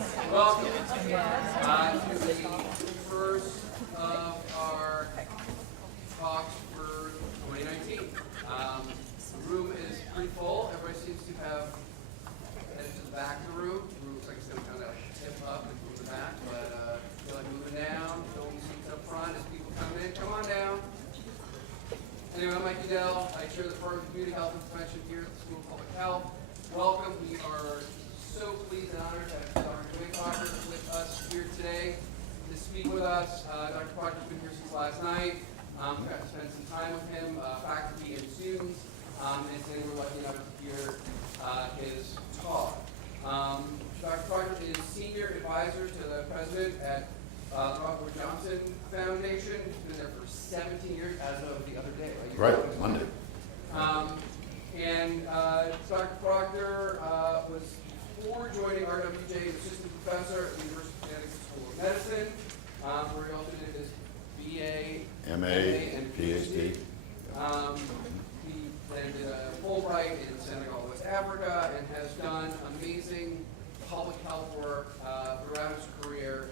Welcome to the first of our talks for 2019. The room is pretty full. Everybody seems to have headed to the back of the room. The room looks like it's going to kind of tip up and move to the back, but I feel like moving down, filling seats up front as people come in. Come on down. Anyway, I'm Mike Udell. I chair the Department of Community Health and Prevention here at the School of Public Health. Welcome. We are so pleased and honored to have Dr. Dwayne Proctor with us here today to speak with us. Dr. Proctor's been here since last night. We got to spend some time with him, faculty and students, and today we're lucky enough to hear his talk. Dr. Proctor is Senior Advisor to the President at the Robert Wood Johnson Foundation. He's been there for 17 years as of the other day. Right, Monday. Dr. Proctor was, before joining RWJ, an assistant professor at the University of Connecticut School of Medicine, where he also did his BA, MA, and PhD. He then did a Fulbright in Senegal, West Africa, and has done amazing public health work throughout his career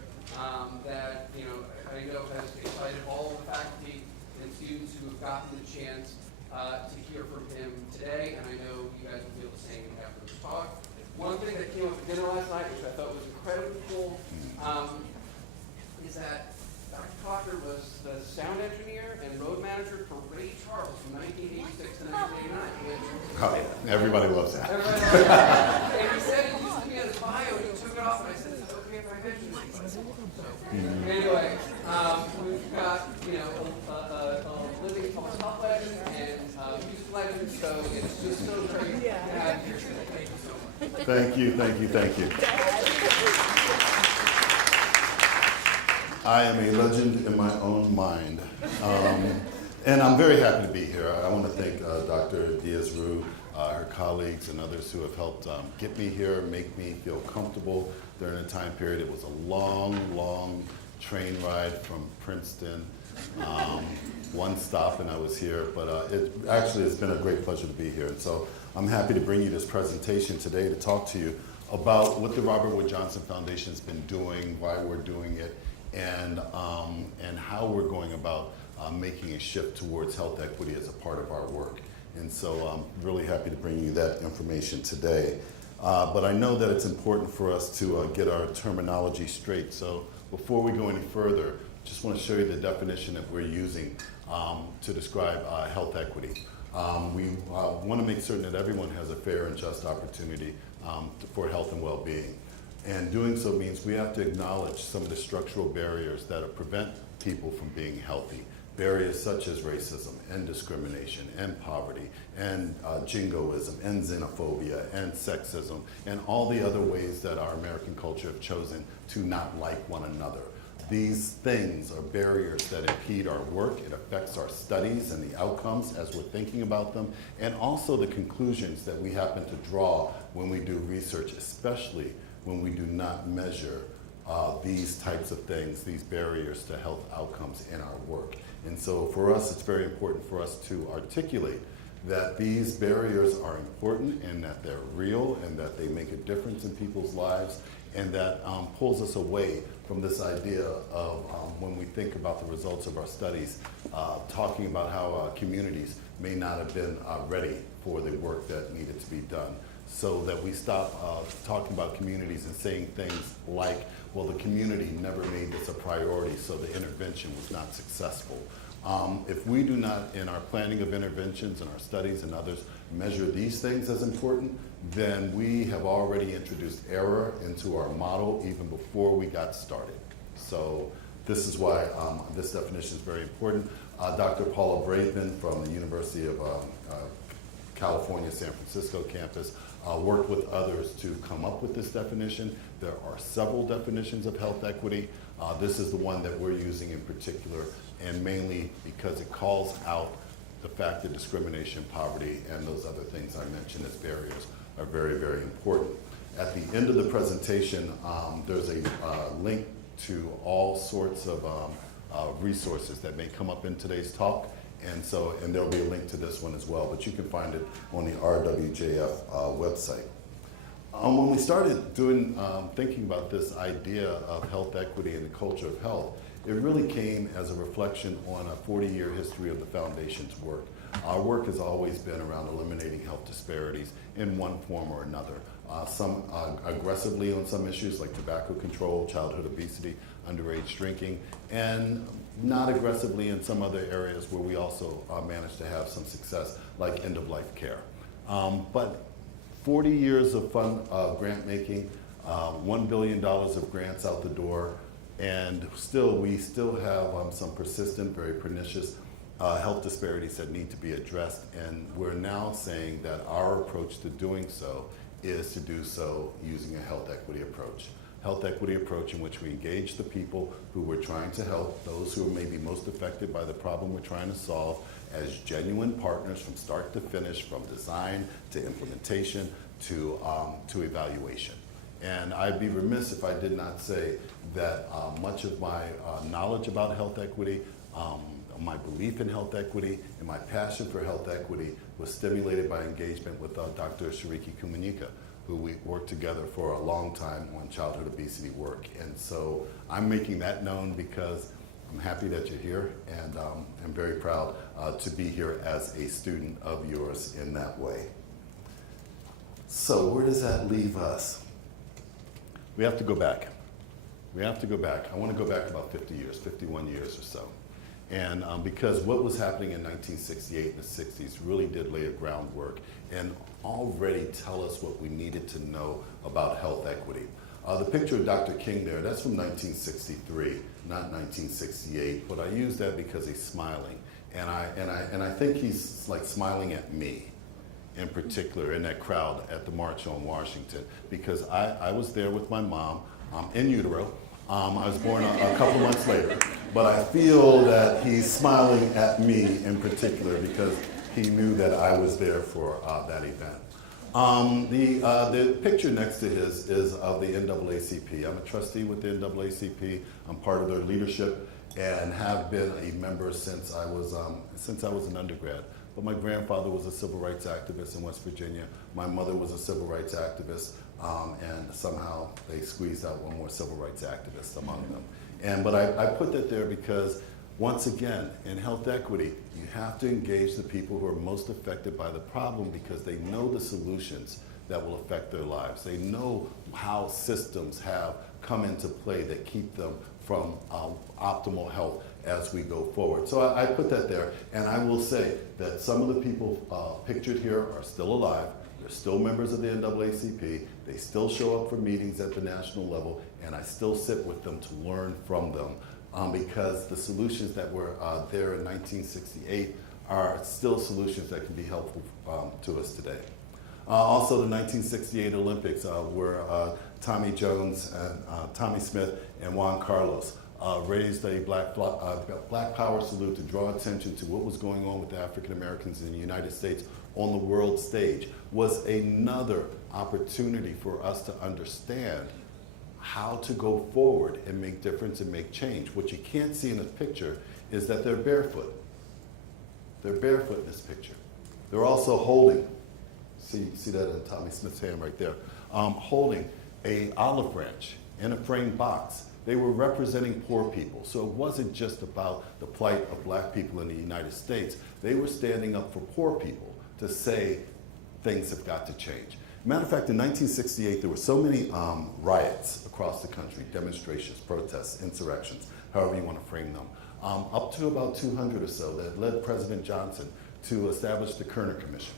that I know has excited all of the faculty and students who have gotten the chance to hear from him today, and I know you guys will feel the same after this talk. One thing that came up at dinner last night, which I thought was incredibly cool, is that Dr. Proctor was the sound engineer and road manager for Ray Charles from 1986 to 1989. Oh, everybody loves that. And he said it used to be on his bio, and he took it off, and I said, is it okay if I mention it? So, anyway, we've got, a living public health legend and music legend, so it's just so great to have you here today. Thank you so much. Thank you. I am a legend in my own mind. And I'm very happy to be here. I want to thank Dr. Diaz-Rue, her colleagues, and others who have helped get me here, make me feel comfortable during a time period. It was a long train ride from Princeton. One stop and I was here, but it actually has been a great pleasure to be here. And so I'm happy to bring you this presentation today to talk to you about what the Robert Wood Johnson Foundation has been doing, why we're doing it, and how we're going about making a shift towards health equity as a part of our work. And so I'm really happy to bring you that information today. But I know that it's important for us to get our terminology straight. So before we go any further, just want to show you the definition that we're using to describe health equity. We want to make certain that everyone has a fair and just opportunity for health and well-being. And doing so means we have to acknowledge some of the structural barriers that prevent people from being healthy. Barriers such as racism and discrimination and poverty and jingoism and xenophobia and sexism and all the other ways that our American culture have chosen to not like one another. These things are barriers that impede our work. It affects our studies and the outcomes as we're thinking about them, and also the conclusions that we happen to draw when we do research, especially when we do not measure these types of things, these barriers to health outcomes in our work. And so for us, it's very important for us to articulate that these barriers are important and that they're real and that they make a difference in people's lives, and that pulls us away from this idea of when we think about the results of our studies, talking about how communities may not have been ready for the work that needed to be done. So that we stop talking about communities and saying things like, well, the community never made this a priority, so the intervention was not successful. If we do not, in our planning of interventions and our studies and others, measure these things as important, then we have already introduced error into our model even before we got started. So this is why this definition is very important. Dr. Paula Braithman from the University of California, San Francisco campus worked with others to come up with this definition. There are several definitions of health equity. This is the one that we're using in particular, and mainly because it calls out the fact that discrimination, poverty, and those other things I mentioned as barriers are very, very important. At the end of the presentation, there's a link to all sorts of resources that may come up in today's talk. And there'll be a link to this one as well, but you can find it on the RWJF website. When we started thinking about this idea of health equity and the culture of health, it really came as a reflection on a 40-year history of the Foundation's work. Our work has always been around eliminating health disparities in one form or another. Some aggressively on some issues like tobacco control, childhood obesity, underage drinking, and not aggressively in some other areas where we also managed to have some success, like end-of-life care. But 40 years of fun grant making, $1 billion of grants out the door, and we still have some persistent, very pernicious health disparities that need to be addressed. And we're now saying that our approach to doing so is to do so using a health equity approach. Health equity approach in which we engage the people who we're trying to help, those who are maybe most affected by the problem we're trying to solve, as genuine partners from start to finish, from design to implementation to evaluation. And I'd be remiss if I did not say that much of my knowledge about health equity, my belief in health equity, and my passion for health equity was stimulated by engagement with Dr. Shariki Kumanyika, who we worked together for a long time on childhood obesity work. And so I'm making that known because I'm happy that you're here, and I'm very proud to be here as a student of yours in that way. So where does that leave us? We have to go back. We have to go back. I want to go back about 50 years, 51 years or so. And because what was happening in 1968 and the 60s really did lay a groundwork and already tell us what we needed to know about health equity. The picture of Dr. King there, that's from 1963, not 1968, but I use that because he's smiling. And I think he's like smiling at me in particular in that crowd at the March on Washington, because I was there with my mom in utero. I was born a couple months later, but I feel that he's smiling at me in particular because he knew that I was there for that event. The picture next to his is of the NAACP. I'm a trustee with the NAACP. I'm part of their leadership and have been a member since I was an undergrad. But my grandfather was a civil rights activist in West Virginia. My mother was a civil rights activist, and somehow they squeezed out one more civil rights activist among them. But I put that there because, once again, in health equity, you have to engage the people who are most affected by the problem because they know the solutions that will affect their lives. They know how systems have come into play that keep them from optimal health as we go forward. So I put that there, and I will say that some of the people pictured here are still alive. They're still members of the NAACP. They still show up for meetings at the national level, and I still sit with them to learn from them because the solutions that were there in 1968 are still solutions that can be helpful to us today. Also, the 1968 Olympics where Tommy Jones and Tommy Smith and Juan Carlos raised a Black Power salute to draw attention to what was going on with the African Americans in the United States on the world stage, was another opportunity for us to understand how to go forward and make difference and make change. What you can't see in this picture is that they're barefoot. They're barefoot in this picture. They're also holding, see that in Tommy Smith's hand right there, holding a olive branch in a framed box. They were representing poor people. So it wasn't just about the plight of black people in the United States. They were standing up for poor people to say things have got to change. Matter of fact, in 1968, there were so many riots across the country, demonstrations, protests, insurrections, however you want to frame them, up to about 200 or so that led President Johnson to establish the Kerner Commission.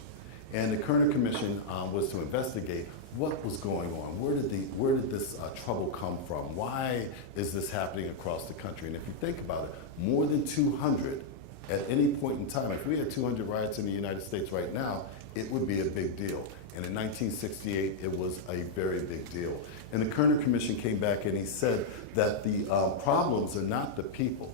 And the Kerner Commission was to investigate what was going on. Where did this trouble come from? Why is this happening across the country? And if you think about it, more than 200 at any point in time. If we had 200 riots in the United States right now, it would be a big deal. And in 1968, it was a very big deal. And the Kerner Commission came back and he said that the problems are not the people.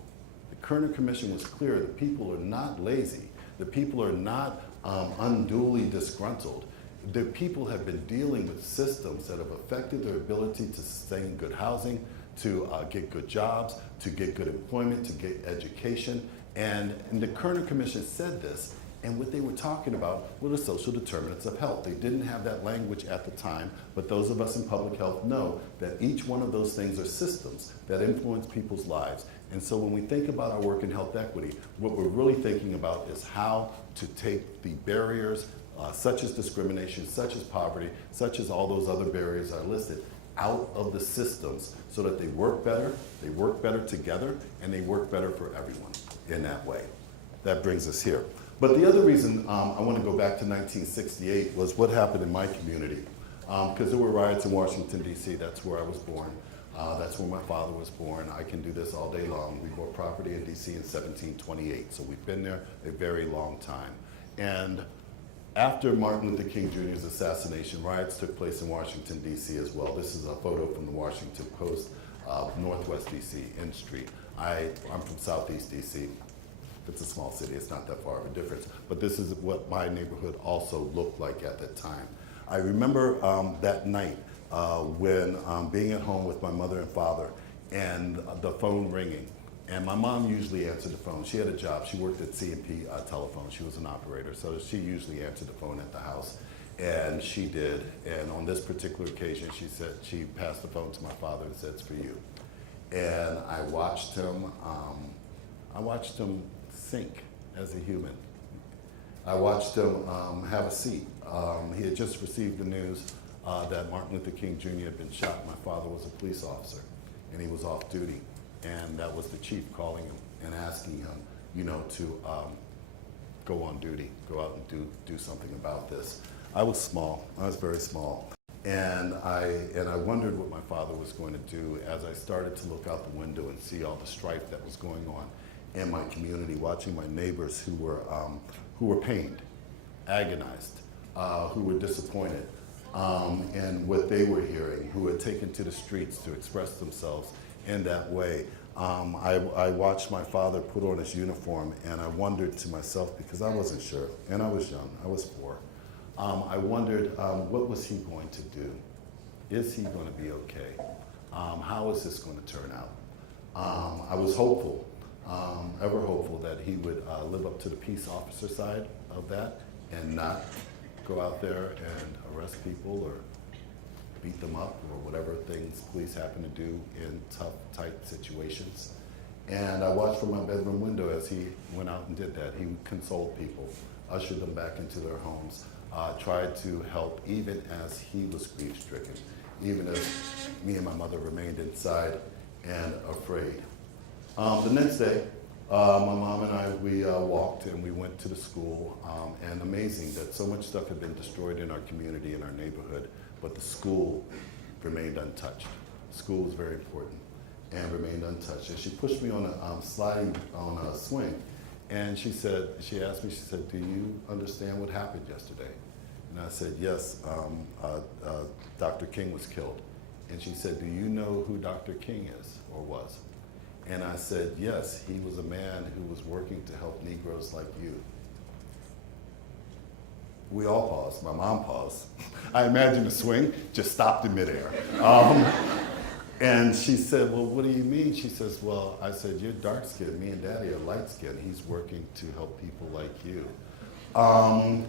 The Kerner Commission was clear. The people are not lazy. The people are not unduly disgruntled. The people have been dealing with systems that have affected their ability to sustain good housing, to get good jobs, to get good employment, to get education. And the Kerner Commission said this, And what they were talking about were the social determinants of health. They didn't have that language at the time, but those of us in public health know that each one of those things are systems that influence people's lives. And so when we think about our work in health equity, what we're really thinking about is how to take the barriers such as discrimination, such as poverty, such as all those other barriers I listed, out of the systems so that they work better together, and they work better for everyone in that way. That brings us here. But the other reason I want to go back to 1968 was what happened in my community. Because there were riots in Washington, D.C. That's where I was born. That's where my father was born. I can do this all day long. We bought property in D.C. in 1728, so we've been there a very long time. And after Martin Luther King Jr.'s assassination, riots took place in Washington, D.C. as well. This is a photo from the Washington Post, Northwest D.C., N Street. I'm from Southeast D.C. It's a small city, it's not that far of a difference. But this is what my neighborhood also looked like at that time. I remember that night when being at home with my mother and father and the phone ringing. And my mom usually answered the phone. She had a job, she worked at C&P Telephone, she was an operator, so she usually answered the phone at the house. And she did, and on this particular occasion, she said, she passed the phone to my father and said, "It's for you." And I watched him sink as a human. I watched him have a seat. He had just received the news that Martin Luther King Jr. had been shot. My father was a police officer, and he was off duty. And that was the chief calling him and asking him, to go on duty, go out and do something about this. I was small. I was very small. And I wondered what my father was going to do as I started to look out the window and see all the strife that was going on in my community, watching my neighbors who were pained, agonized, who were disappointed in what they were hearing, who had taken to the streets to express themselves in that way. I watched my father put on his uniform, and I wondered to myself, because I wasn't sure, and I was young, I was 4. I wondered, what was he going to do? Is he going to be okay? How is this going to turn out? I was hopeful, ever hopeful, that he would live up to the peace officer side of that and not go out there and arrest people or beat them up or whatever things police happen to do in tough, tight situations. And I watched from my bedroom window as he went out and did that. He consoled people, ushered them back into their homes, tried to help even as he was grief-stricken, even as me and my mother remained inside and afraid. The next day, my mom and I, we walked and we went to the school, and amazing that so much stuff had been destroyed in our community, in our neighborhood, but the school remained untouched. School was very important and remained untouched. And she pushed me on a swing, and she asked me, "Do you understand what happened yesterday?" And I said, "Yes, Dr. King was killed." And she said, "Do you know who Dr. King is or was?" And I said, "Yes, he was a man who was working to help Negroes like you." We all paused. My mom paused. I imagine the swing just stopped in midair. And she said, "Well, what do you mean?" She says, "Well," I said, "you're dark-skinned. Me and Daddy are light-skinned. He's working to help people like you."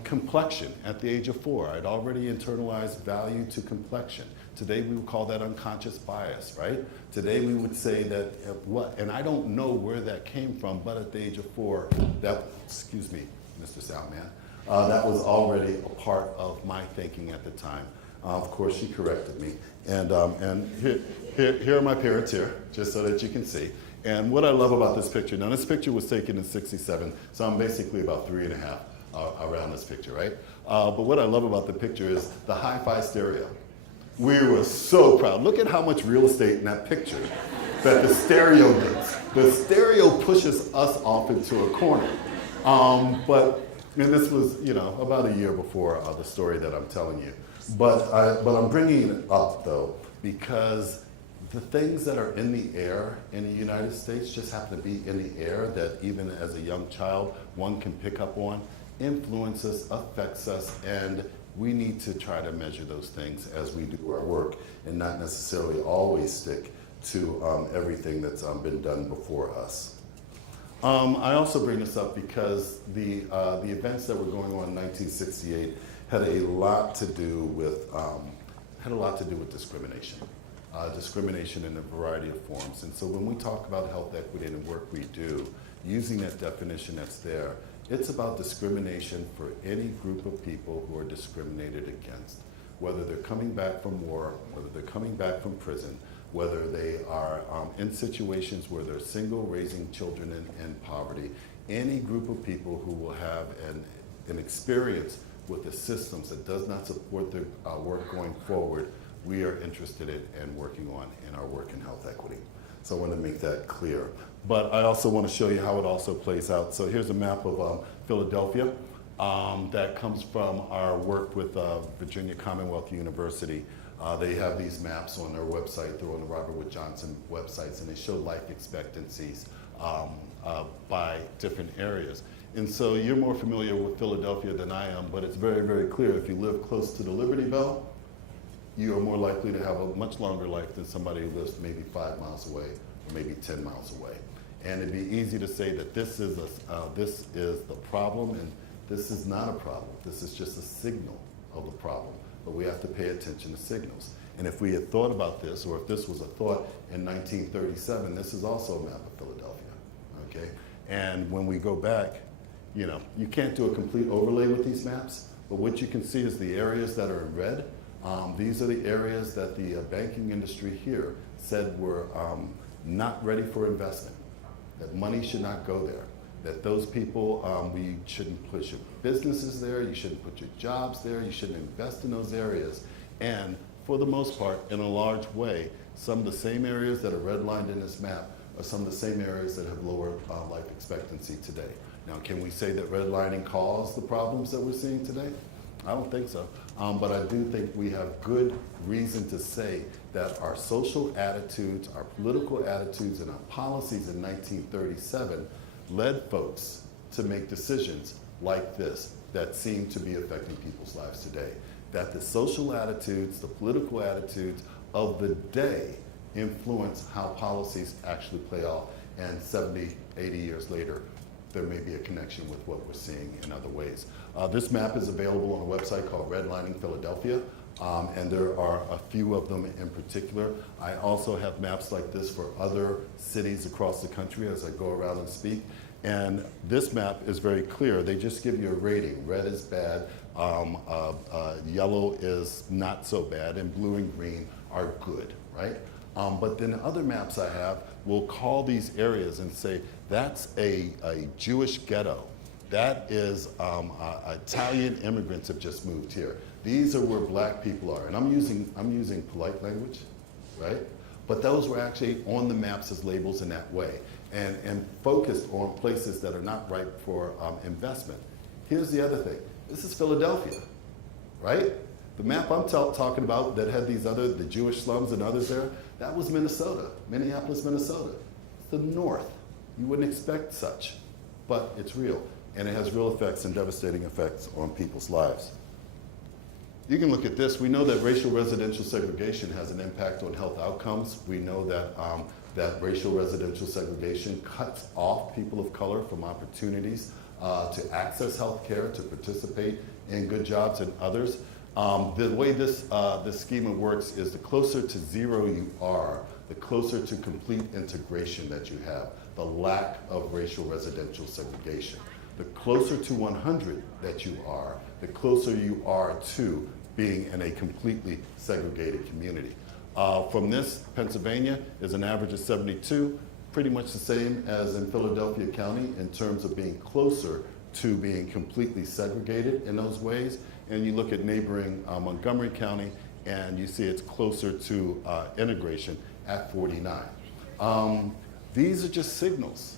Complexion at the age of 4. I'd already internalized value to complexion. Today we would call that unconscious bias, right? Today we would say that and I don't know where that came from, but at the age of 4, excuse me, Mr. Soundman, that was already a part of my thinking at the time. Of course, she corrected me. And here are my parents here, just so that you can see. And what I love about this picture, now this picture was taken in '67, so I'm basically about 3.5 around this picture, right? But what I love about the picture is the hi-fi stereo. We were so proud. Look at how much real estate in that picture that the stereo does. The stereo pushes us off into a corner. And this was, about a year before the story that I'm telling you. But I'm bringing it up, though, because the things that are in the air in the United States just happen to be in the air that even as a young child, one can pick up on, influence us, affects us, and we need to try to measure those things as we do our work and not necessarily always stick to everything that's been done before us. I also bring this up because the events that were going on in 1968 had a lot to do with discrimination, discrimination in a variety of forms. And so when we talk about health equity and the work we do, using that definition that's there, it's about discrimination for any group of people who are discriminated against, whether they're coming back from war, whether they're coming back from prison, whether they are in situations where they're single, raising children in poverty, any group of people who will have an experience with the systems that does not support their work going forward, we are interested in and working on in our work in health equity. So I want to make that clear. But I also want to show you how it also plays out. So here's a map of Philadelphia that comes from our work with Virginia Commonwealth University. They have these maps on their website. They're on the Robert Wood Johnson websites, and they show life expectancies by different areas. And so you're more familiar with Philadelphia than I am, but it's very, very clear. If you live close to the Liberty Bell, you are more likely to have a much longer life than somebody who lives maybe 5 miles away or maybe 10 miles away. And it'd be easy to say that this is the problem, and this is not a problem. This is just a signal of the problem. But we have to pay attention to signals. And if we had thought about this, or if this was a thought in 1937, this is also a map of Philadelphia, okay? And when we go back, you can't do a complete overlay with these maps, but what you can see is the areas that are in red. These are the areas that the banking industry here said were not ready for investment, that money should not go there, that those people, we shouldn't put your businesses there, you shouldn't put your jobs there, you shouldn't invest in those areas. And for the most part, in a large way, some of the same areas that are redlined in this map are some of the same areas that have lower life expectancy today. Now, can we say that redlining caused the problems that we're seeing today? I don't think so. But I do think we have good reason to say that our social attitudes, our political attitudes, and our policies in 1937 led folks to make decisions like this that seem to be affecting people's lives today. That the social attitudes, the political attitudes of the day influence how policies actually play out. And 70, 80 years later, there may be a connection with what we're seeing in other ways. This map is available on a website called Redlining Philadelphia, and there are a few of them in particular. I also have maps like this for other cities across the country as I go around and speak. And this map is very clear. They just give you a rating. Red is bad, yellow is not so bad, and blue and green are good, right? But then other maps I have will call these areas and say, that's a Jewish ghetto. That is Italian immigrants have just moved here. These are where black people are. And I'm using polite language, right? But those were actually on the maps as labels in that way and focused on places that are not ripe for investment. Here's the other thing. This is Philadelphia, right? The map I'm talking about that had the Jewish slums and others there, that was Minnesota, Minneapolis, Minnesota. It's the north. You wouldn't expect such, but it's real. And it has real effects and devastating effects on people's lives. You can look at this. We know that racial residential segregation has an impact on health outcomes. We know that, that racial residential segregation cuts off people of color from opportunities to access health care, to participate in good jobs and others. The way this schema works is the closer to zero you are, the closer to complete integration that you have, the lack of racial residential segregation. The closer to 100 that you are, the closer you are to being in a completely segregated community. From this, Pennsylvania is an average of 72, pretty much the same as in Philadelphia County in terms of being closer to being completely segregated in those ways. And you look at neighboring Montgomery County, and you see it's closer to integration at 49. These are just signals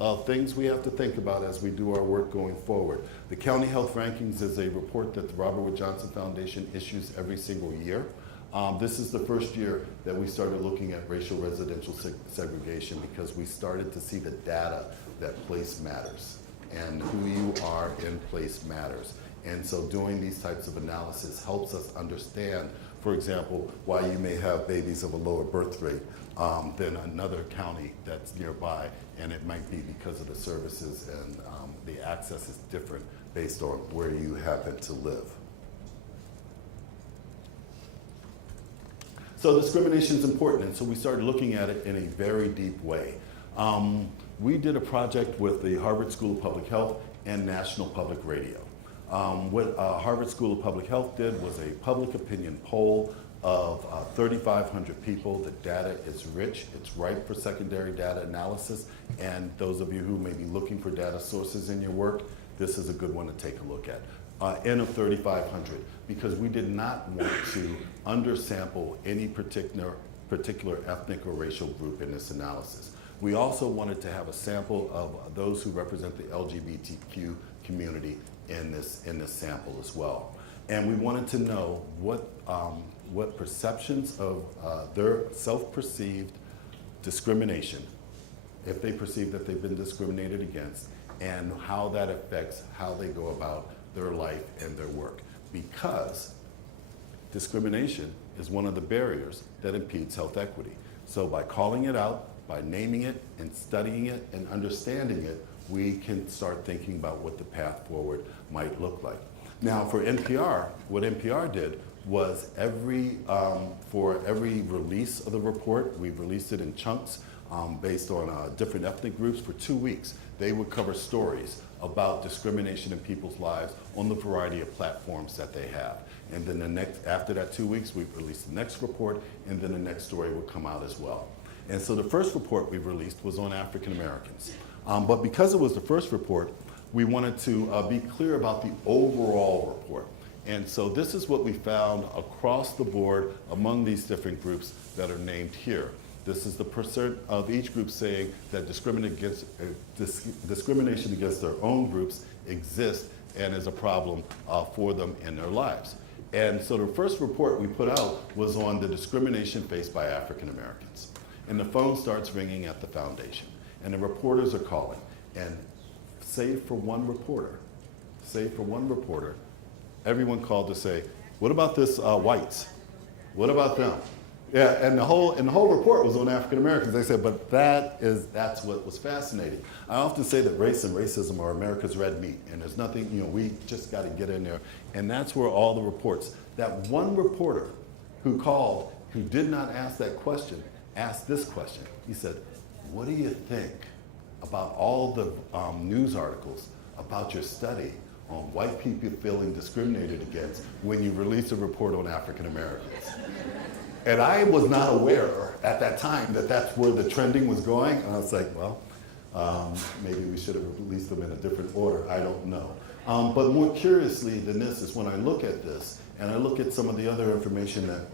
of things we have to think about as we do our work going forward. The County Health Rankings is a report that the Robert Wood Johnson Foundation issues every single year. This is the first year that we started looking at racial residential segregation because we started to see the data that place matters and who you are in place matters. And so doing these types of analysis helps us understand For example, why you may have babies of a lower birth rate than another county that's nearby, and it might be because of the services and the access is different based on where you happen to live. So discrimination is important, and so we started looking at it in a very deep way. We did a project with the Harvard School of Public Health and National Public Radio. What Harvard School of Public Health did was a public opinion poll of 3,500 people. The data is rich, it's ripe for secondary data analysis, and those of you who may be looking for data sources in your work, this is a good one to take a look at. N of 3,500, because we did not want to undersample any particular ethnic or racial group in this analysis. We also wanted to have a sample of those who represent the LGBTQ community in this sample as well. And we wanted to know what perceptions of their self-perceived discrimination, if they perceive that they've been discriminated against, and how that affects how they go about their life and their work. Because discrimination is one of the barriers that impedes health equity. So by calling it out, by naming it and studying it and understanding it, we can start thinking about what the path forward might look like. Now for NPR, what NPR did was for every release of the report, we released it in chunks based on different ethnic groups for 2 weeks. They would cover stories about discrimination in people's lives on the variety of platforms that they have. And then after that 2 weeks, we released the next report, and then the next story would come out as well. And so the first report we released was on African Americans. But because it was the first report, we wanted to be clear about the overall report. And so this is what we found across the board among these different groups that are named here. This is the percent of each group saying that discrimination against their own groups exists and is a problem for them in their lives. And so the first report we put out was on the discrimination faced by African Americans. And the phone starts ringing at the foundation, and the reporters are calling. And save for one reporter, everyone called to say, what about this whites? What about them? Yeah, and the whole report was on African Americans. They said, but that's what was fascinating. I often say that race and racism are America's red meat, and there's nothing, we just got to get in there. And that's where all the reports, that one reporter who called, who did not ask that question, asked this question. He said, what do you think about all the news articles about your study on white people feeling discriminated against when you release a report on African Americans? And I was not aware at that time that that's where the trending was going. And I was like, well, maybe we should have released them in a different order. I don't know. But more curiously than this is when I look at this, and I look at some of the other information that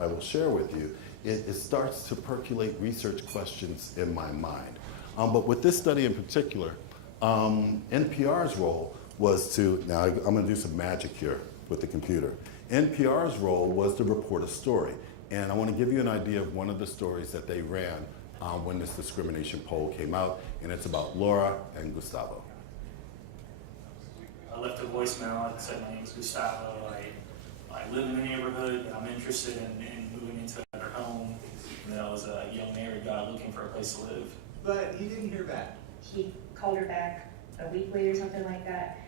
I will share with you, it starts to percolate research questions in my mind. But with this study in particular, NPR's role was to, now I'm going to do some magic here with the computer. NPR's role was to report a story. And I want to give you an idea of one of the stories that they ran when this discrimination poll came out, and it's about Laura and Gustavo. I left a voicemail. I said, my name is Gustavo. I live in the neighborhood. I'm interested in moving into a better home. And I was a young married guy looking for a place to live. But he didn't hear back. He called her back a week later, something like that,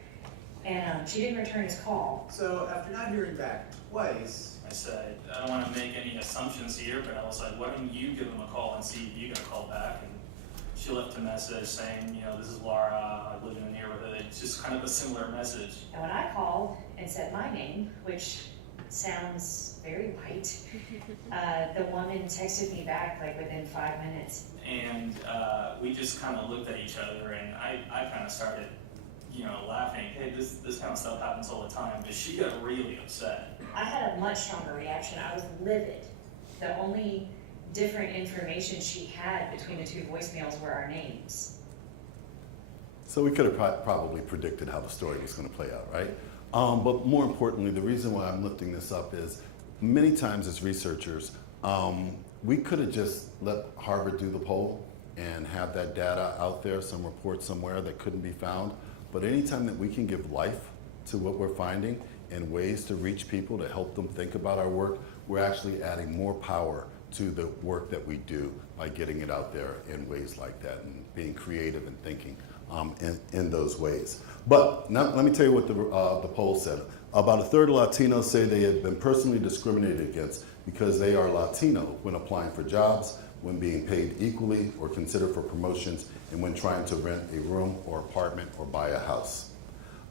and she didn't return his call. So after not hearing back twice, I said, I don't want to make any assumptions here, but I was like, why don't you give him a call and see if you get a call back? And she left a message saying, this is Laura, I live in the neighborhood. It's just kind of a similar message. And when I called and said my name, which sounds very white, the woman texted me back like within 5 minutes. And we just kind of looked at each other, and I kind of started, laughing. Hey, this kind of stuff happens all the time. But she got really upset. I had a much stronger reaction. I was livid. The only different information she had between the two voicemails were our names. So we could have probably predicted how the story was going to play out, right? But more importantly, the reason why I'm lifting this up is many times as researchers, we could have just let Harvard do the poll and have that data out there, some report somewhere that couldn't be found. But anytime that we can give life to what we're finding and ways to reach people, to help them think about our work, we're actually adding more power to the work that we do by getting it out there in ways like that and being creative and thinking in those ways. But now, let me tell you what the poll said. About a third of Latinos say they have been personally discriminated against because they are Latino when applying for jobs, when being paid equally or considered for promotions, and when trying to rent a room or apartment or buy a house.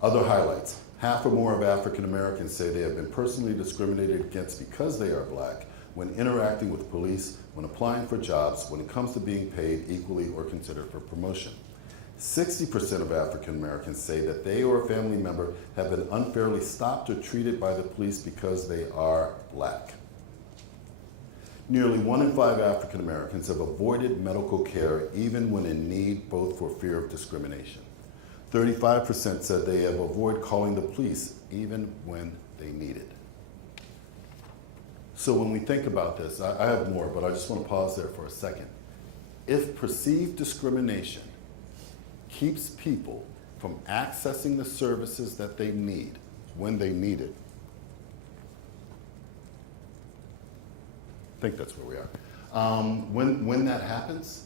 Other highlights. Half or more of African Americans say they have been personally discriminated against because they are Black when interacting with police, when applying for jobs, when it comes to being paid equally or considered for promotion. 60% of African Americans say that they or a family member have been unfairly stopped or treated by the police because they are Black. Nearly 1 in 5 African Americans have avoided medical care even when in need, both for fear of discrimination. 35% said they have avoided calling the police even when they need it. So when we think about this, I have more, but I just want to pause there for a second. If perceived discrimination keeps people from accessing the services that they need when they need it, I think that's where we are. When that happens,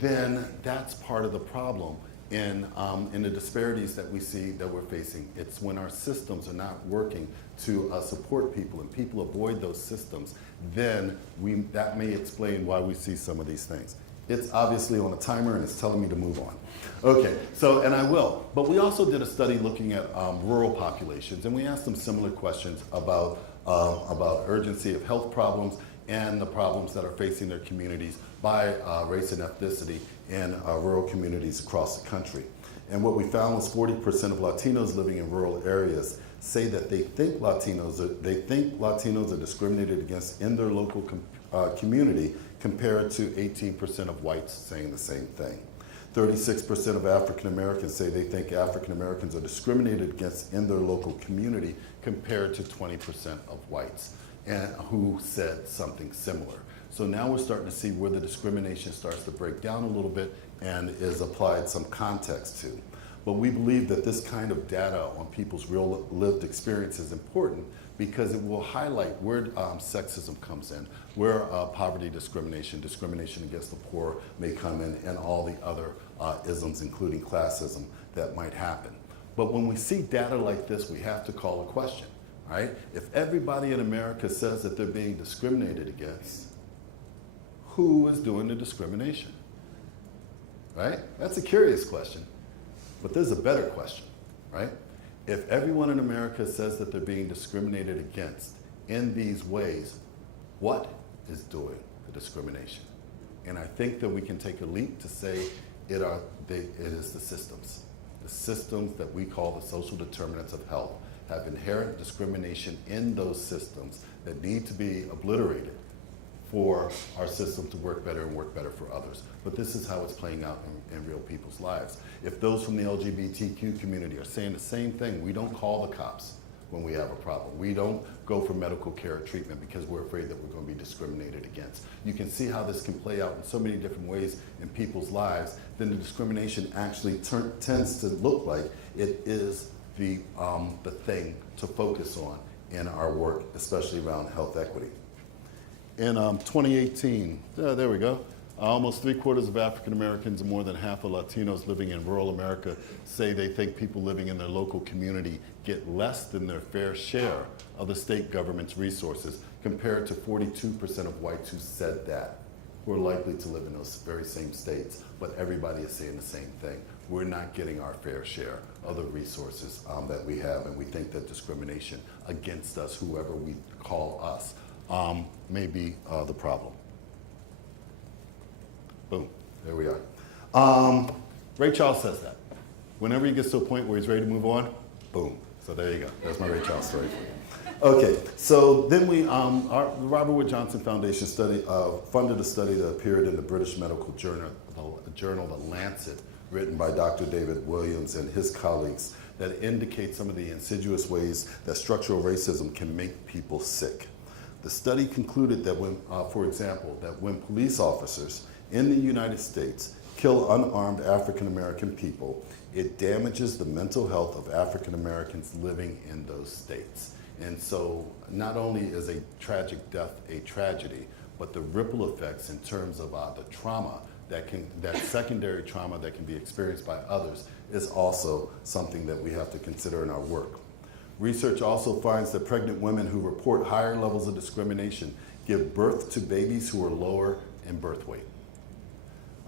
then that's part of the problem in the disparities that we see that we're facing. It's when our systems are not working to support people and people avoid those systems, then that may explain why we see some of these things. It's obviously on a timer and it's telling me to move on. Okay, so, and I will. But we also did a study looking at rural populations, and we asked them similar questions about urgency of health problems and the problems that are facing their communities by race and ethnicity in rural communities across the country. And what we found was 40% of Latinos living in rural areas say that they think Latinos are discriminated against in their local community, compared to 18% of whites saying the same thing. 36% of African Americans say they think African Americans are discriminated against in their local community, compared to 20% of whites, and who said something similar. So now we're starting to see where the discrimination starts to break down a little bit and is applied some context to. But we believe that this kind of data on people's real lived experience is important because it will highlight where sexism comes in, where poverty discrimination against the poor may come in, and all the other isms, including classism, that might happen. But when we see data like this, we have to call a question, right? If everybody in America says that they're being discriminated against, who is doing the discrimination, right? That's a curious question, but there's a better question, right? If everyone in America says that they're being discriminated against in these ways, what is doing the discrimination? And I think that we can take a leap to say it is the systems. The systems that we call the social determinants of health have inherent discrimination in those systems that need to be obliterated for our system to work better and work better for others. But this is how it's playing out in real people's lives. If those from the LGBTQ community are saying the same thing, we don't call the cops when we have a problem. We don't go for medical care or treatment because we're afraid that we're going to be discriminated against. You can see how this can play out in so many different ways in people's lives. Then the discrimination actually tends to look like it is the thing to focus on in our work, especially around health equity. In 2018, there we go, almost 3/4 of African Americans and more than half of Latinos living in rural America say they think people living in their local community get less than their fair share of the state government's resources, compared to 42% of whites who said that, who are likely to live in those very same states. But everybody is saying the same thing. We're not getting our fair share of the resources that we have, and we think that discrimination against us, whoever we call us, may be the problem. Boom, there we are. Ray Charles says that. Whenever he gets to a point where he's ready to move on, boom. So there you go, that's my Ray Charles story for you. Okay, so then the Robert Wood Johnson Foundation funded a study that appeared in the British medical journal, The Lancet, written by Dr. David Williams and his colleagues, that indicate some of the insidious ways that structural racism can make people sick. The study concluded that when, for example, that when police officers in the United States kill unarmed African American people, it damages the mental health of African Americans living in those states. And so not only is a tragic death a tragedy, but the ripple effects in terms of the trauma that secondary trauma that can be experienced by others is also something that we have to consider in our work. Research also finds that pregnant women who report higher levels of discrimination give birth to babies who are lower in birth weight.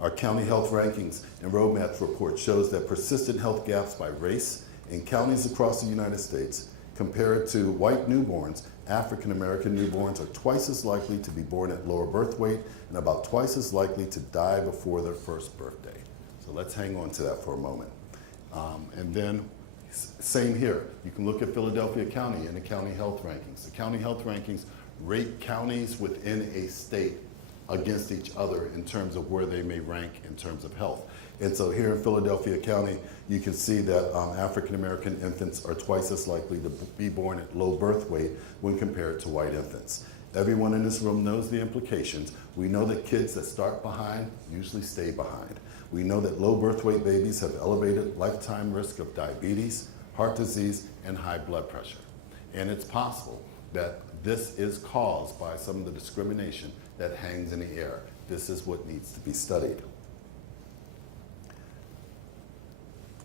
Our county health rankings and roadmaps report shows that persistent health gaps by race in counties across the United States compared to white newborns, African American newborns are twice as likely to be born at lower birth weight and about twice as likely to die before their first birthday. So let's hang on to that for a moment. And then same here. You can look at Philadelphia County and the county health rankings. The county health rankings rate counties within a state against each other in terms of where they may rank in terms of health. And so here in Philadelphia County, you can see that African American infants are twice as likely to be born at low birth weight when compared to white infants. Everyone in this room knows the implications. We know that kids that start behind usually stay behind. We know that low birth weight babies have elevated lifetime risk of diabetes, heart disease, and high blood pressure. And it's possible that this is caused by some of the discrimination that hangs in the air. This is what needs to be studied.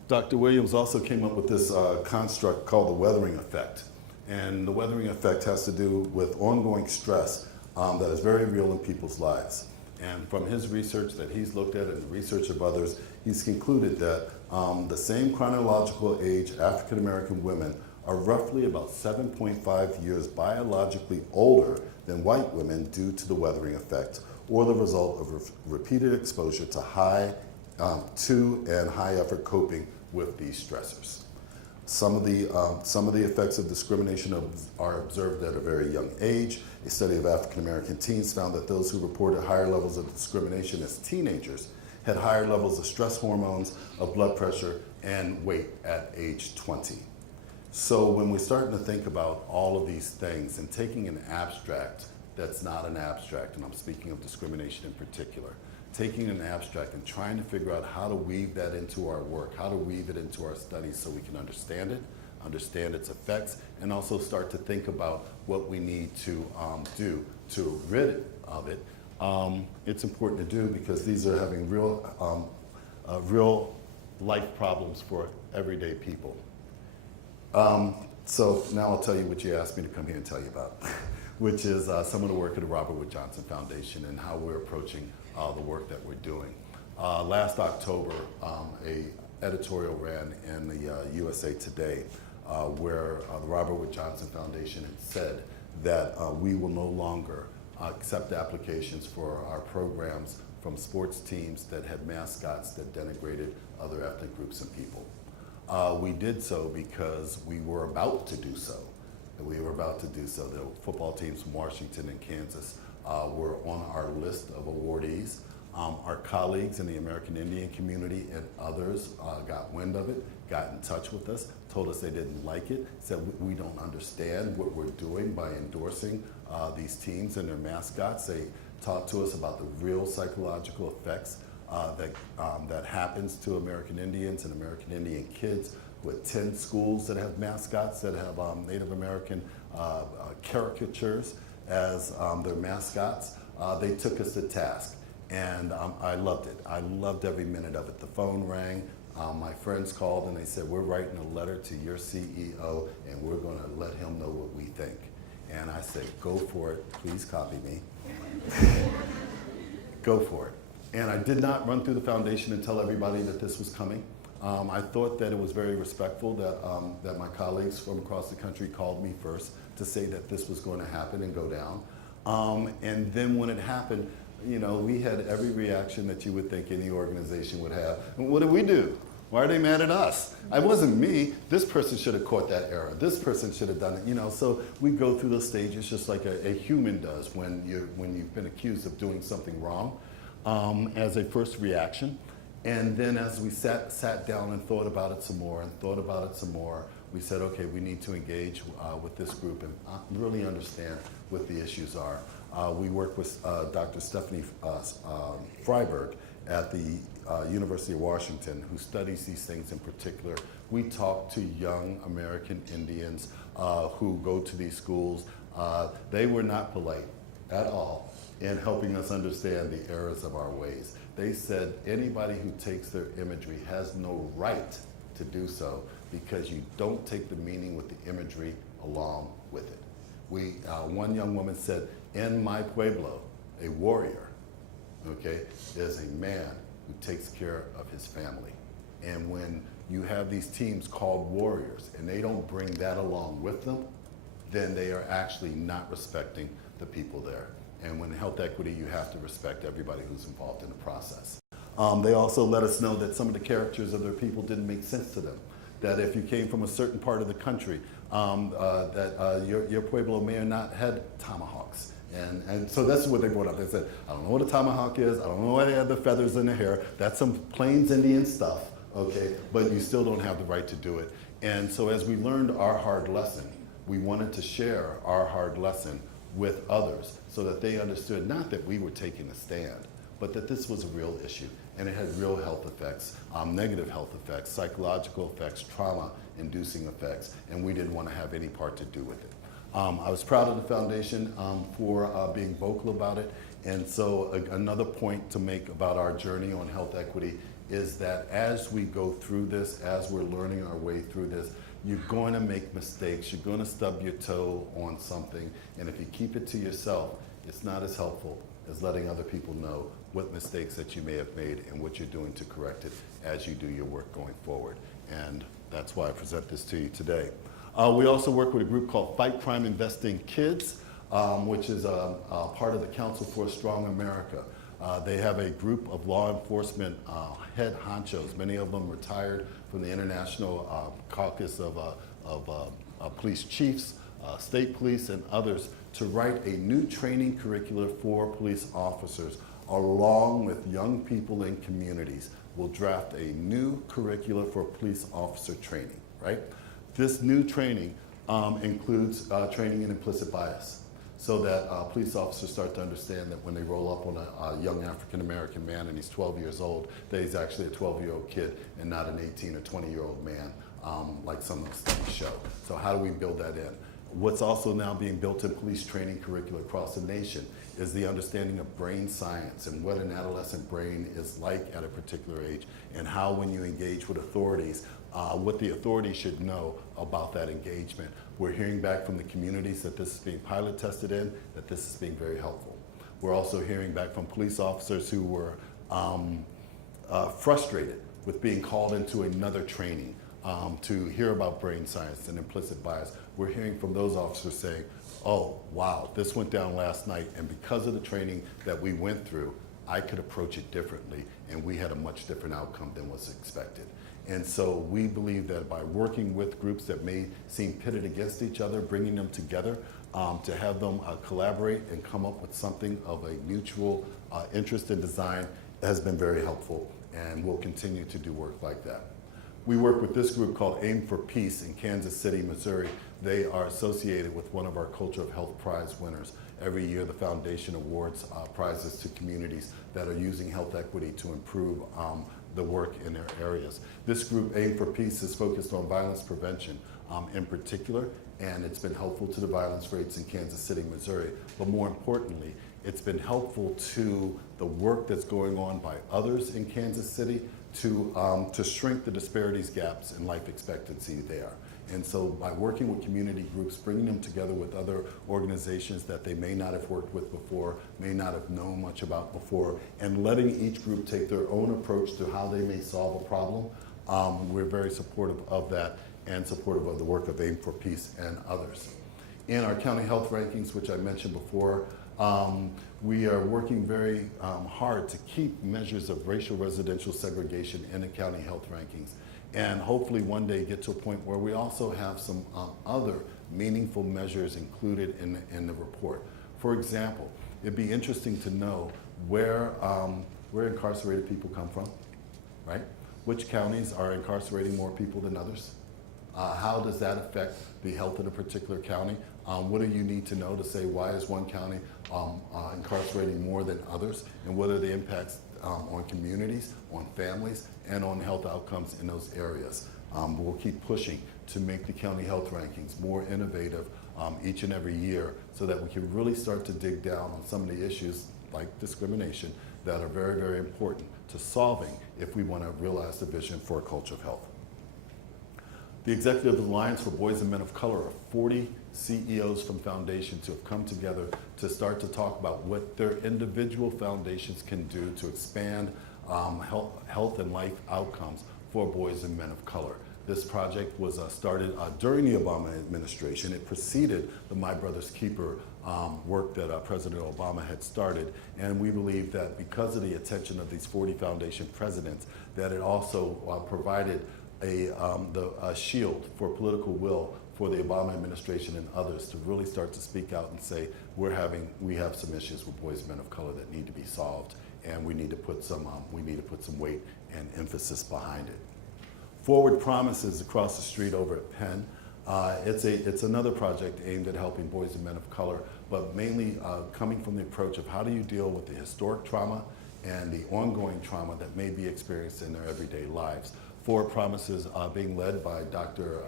Dr. Williams also came up with this construct called the weathering effect. And the weathering effect has to do with ongoing stress that is very real in people's lives. And from his research that he's looked at and the research of others, he's concluded that the same chronological age African American women are roughly about 7.5 years biologically older than white women due to the weathering effect, or the result of repeated exposure to high effort coping with these stressors. Some of the effects of discrimination are observed at a very young age. A study of African American teens found that those who reported higher levels of discrimination as teenagers had higher levels of stress hormones, of blood pressure, and weight at age 20. So when we're starting to think about all of these things and taking an abstract that's not an abstract, and I'm speaking of discrimination in particular, taking an abstract and trying to figure out how to weave that into our work, how to weave it into our studies so we can understand it, understand its effects, and also start to think about what we need to do to rid of it. It's important to do because these are having real life problems for everyday people. So now I'll tell you what you asked me to come here and tell you about, which is some of the work of the Robert Wood Johnson Foundation and how we're approaching the work that we're doing. Last October, a editorial ran in the USA Today where the Robert Wood Johnson Foundation had said that we will no longer accept applications for our programs from sports teams that had mascots that denigrated other ethnic groups and people. We did so because we were about to do so. The football teams from Washington and Kansas were on our list of awardees. Our colleagues in the American Indian community and others got wind of it, got in touch with us, told us they didn't like it, said we don't understand what we're doing by endorsing these teams and their mascots. They talked to us about the real psychological effects that happens to American Indians and American Indian kids who attend schools that have mascots that have Native American caricatures as their mascots. They took us to task, and I loved it. I loved every minute of it. The phone rang, my friends called and they said, we're writing a letter to your CEO and we're gonna let him know what we think. And I said, go for it, please copy me. Go for it. And I did not run through the foundation and tell everybody that this was coming. I thought that it was very respectful that my colleagues from across the country called me first to say that this was going to happen and go down. And then when it happened, you know, we had every reaction that you would think any organization would have. And what did we do? Why are they mad at us? It wasn't me. This person should have caught that error. This person should have done it. You know, so we go through those stages just like a human does when you've been accused of doing something wrong as a first reaction. And then as we sat down and thought about it some more, we said, okay, we need to engage with this group and really understand what the issues are. We work with Dr. Stephanie Freiberg at the University of Washington, who studies these things in particular. We talk to young American Indians who go to these schools. They were not polite at all in helping us understand the errors of our ways. They said anybody who takes their imagery has no right to do so because you don't take the meaning with the imagery along with it. One young woman said, in my pueblo, a warrior, okay, is a man who takes care of his family. And when you have these teams called warriors and they don't bring that along with them, then they are actually not respecting the people there. And when health equity, you have to respect everybody who's involved in the process. They also let us know that some of the characters of their people didn't make sense to them. That if you came from a certain part of the country, your pueblo may or not had tomahawks. And so that's what they brought up. They said, I don't know what a tomahawk is, I don't know why they have the feathers in their hair, that's some Plains Indian stuff, okay, but you still don't have the right to do it. And so as we learned our hard lesson, we wanted to share our hard lesson with others so that they understood not that we were taking a stand, but that this was a real issue and it had real health effects, negative health effects, psychological effects, trauma-inducing effects, and we didn't want to have any part to do with it. I was proud of the foundation for being vocal about it, and so another point to make about our journey on health equity is that as we go through this, as we're learning our way through this, you're going to make mistakes, you're going to stub your toe on something, and if you keep it to yourself, it's not as helpful as letting other people know what mistakes that you may have made and what you're doing to correct it as you do your work going forward. And that's why I present this to you today. We also work with a group called Fight Crime Investing Kids, which is part of the Council for a Strong America. They have a group of law enforcement head honchos, many of them retired from the International Caucus of Police Chiefs, state police, and others, to write a new training curricula for police officers, along with young people in communities. We'll draft a new curricula for police officer training, right? This new training includes training in implicit bias, so that police officers start to understand that when they roll up on a young African-American man and he's 12 years old, that he's actually a 12-year-old kid and not an 18 or 20-year-old man like some of the studies show. So how do we build that in? What's also now being built in police training curricula across the nation is the understanding of brain science and what an adolescent brain is like at a particular age, and how when you engage with authorities, what the authorities should know about that engagement. We're hearing back from the communities that this is being pilot tested in, that this is being very helpful. We're also hearing back from police officers who were frustrated with being called into another training to hear about brain science and implicit bias. We're hearing from those officers saying, oh, wow, this went down last night, and because of the training that we went through, I could approach it differently, and we had a much different outcome than was expected. And so we believe that by working with groups that may seem pitted against each other, bringing them together to have them collaborate and come up with something of a mutual interest in design has been very helpful, and we'll continue to do work like that. We work with this group called Aim for Peace in Kansas City, Missouri. They are associated with one of our Culture of Health Prize winners. Every year, the foundation awards prizes to communities that are using health equity to improve the work in their areas. This group, Aim for Peace, is focused on violence prevention in particular, and it's been helpful to the violence rates in Kansas City, Missouri. But more importantly, it's been helpful to the work that's going on by others in Kansas City to shrink the disparities gaps in life expectancy there. And so by working with community groups, bringing them together with other organizations that they may not have worked with before, may not have known much about before, and letting each group take their own approach to how they may solve a problem, we're very supportive of that and supportive of the work of Aim for Peace and others. In our county health rankings, which I mentioned before, we are working very hard to keep measures of racial residential segregation in the county health rankings, and hopefully one day get to a point where we also have some other meaningful measures included in the report. For example, it'd be interesting to know where incarcerated people come from, right? Which counties are incarcerating more people than others? How does that affect the health of a particular county? What do you need to know to say why is one county incarcerating more than others, and what are the impacts on communities, on families, and on health outcomes in those areas. We'll keep pushing to make the county health rankings more innovative each and every year so that we can really start to dig down on some of the issues like discrimination that are very, very important to solving if we want to realize the vision for a culture of health. The Executive Alliance for Boys and Men of Color are 40 CEOs from foundations who have come together to start to talk about what their individual foundations can do to expand health and life outcomes for boys and men of color. This project was started during the Obama administration. It preceded the My Brother's Keeper work that President Obama had started. And we believe that because of the attention of these 40 foundation presidents, that it also provided a shield for political will for the Obama administration and others to really start to speak out and say, we have some issues with boys and men of color that need to be solved, and we need to put some weight and emphasis behind it. Forward Promises across the street over at Penn. It's another project aimed at helping boys and men of color, but mainly coming from the approach of how do you deal with the historic trauma and the ongoing trauma that may be experienced in their everyday lives. Forward Promises being led by Dr.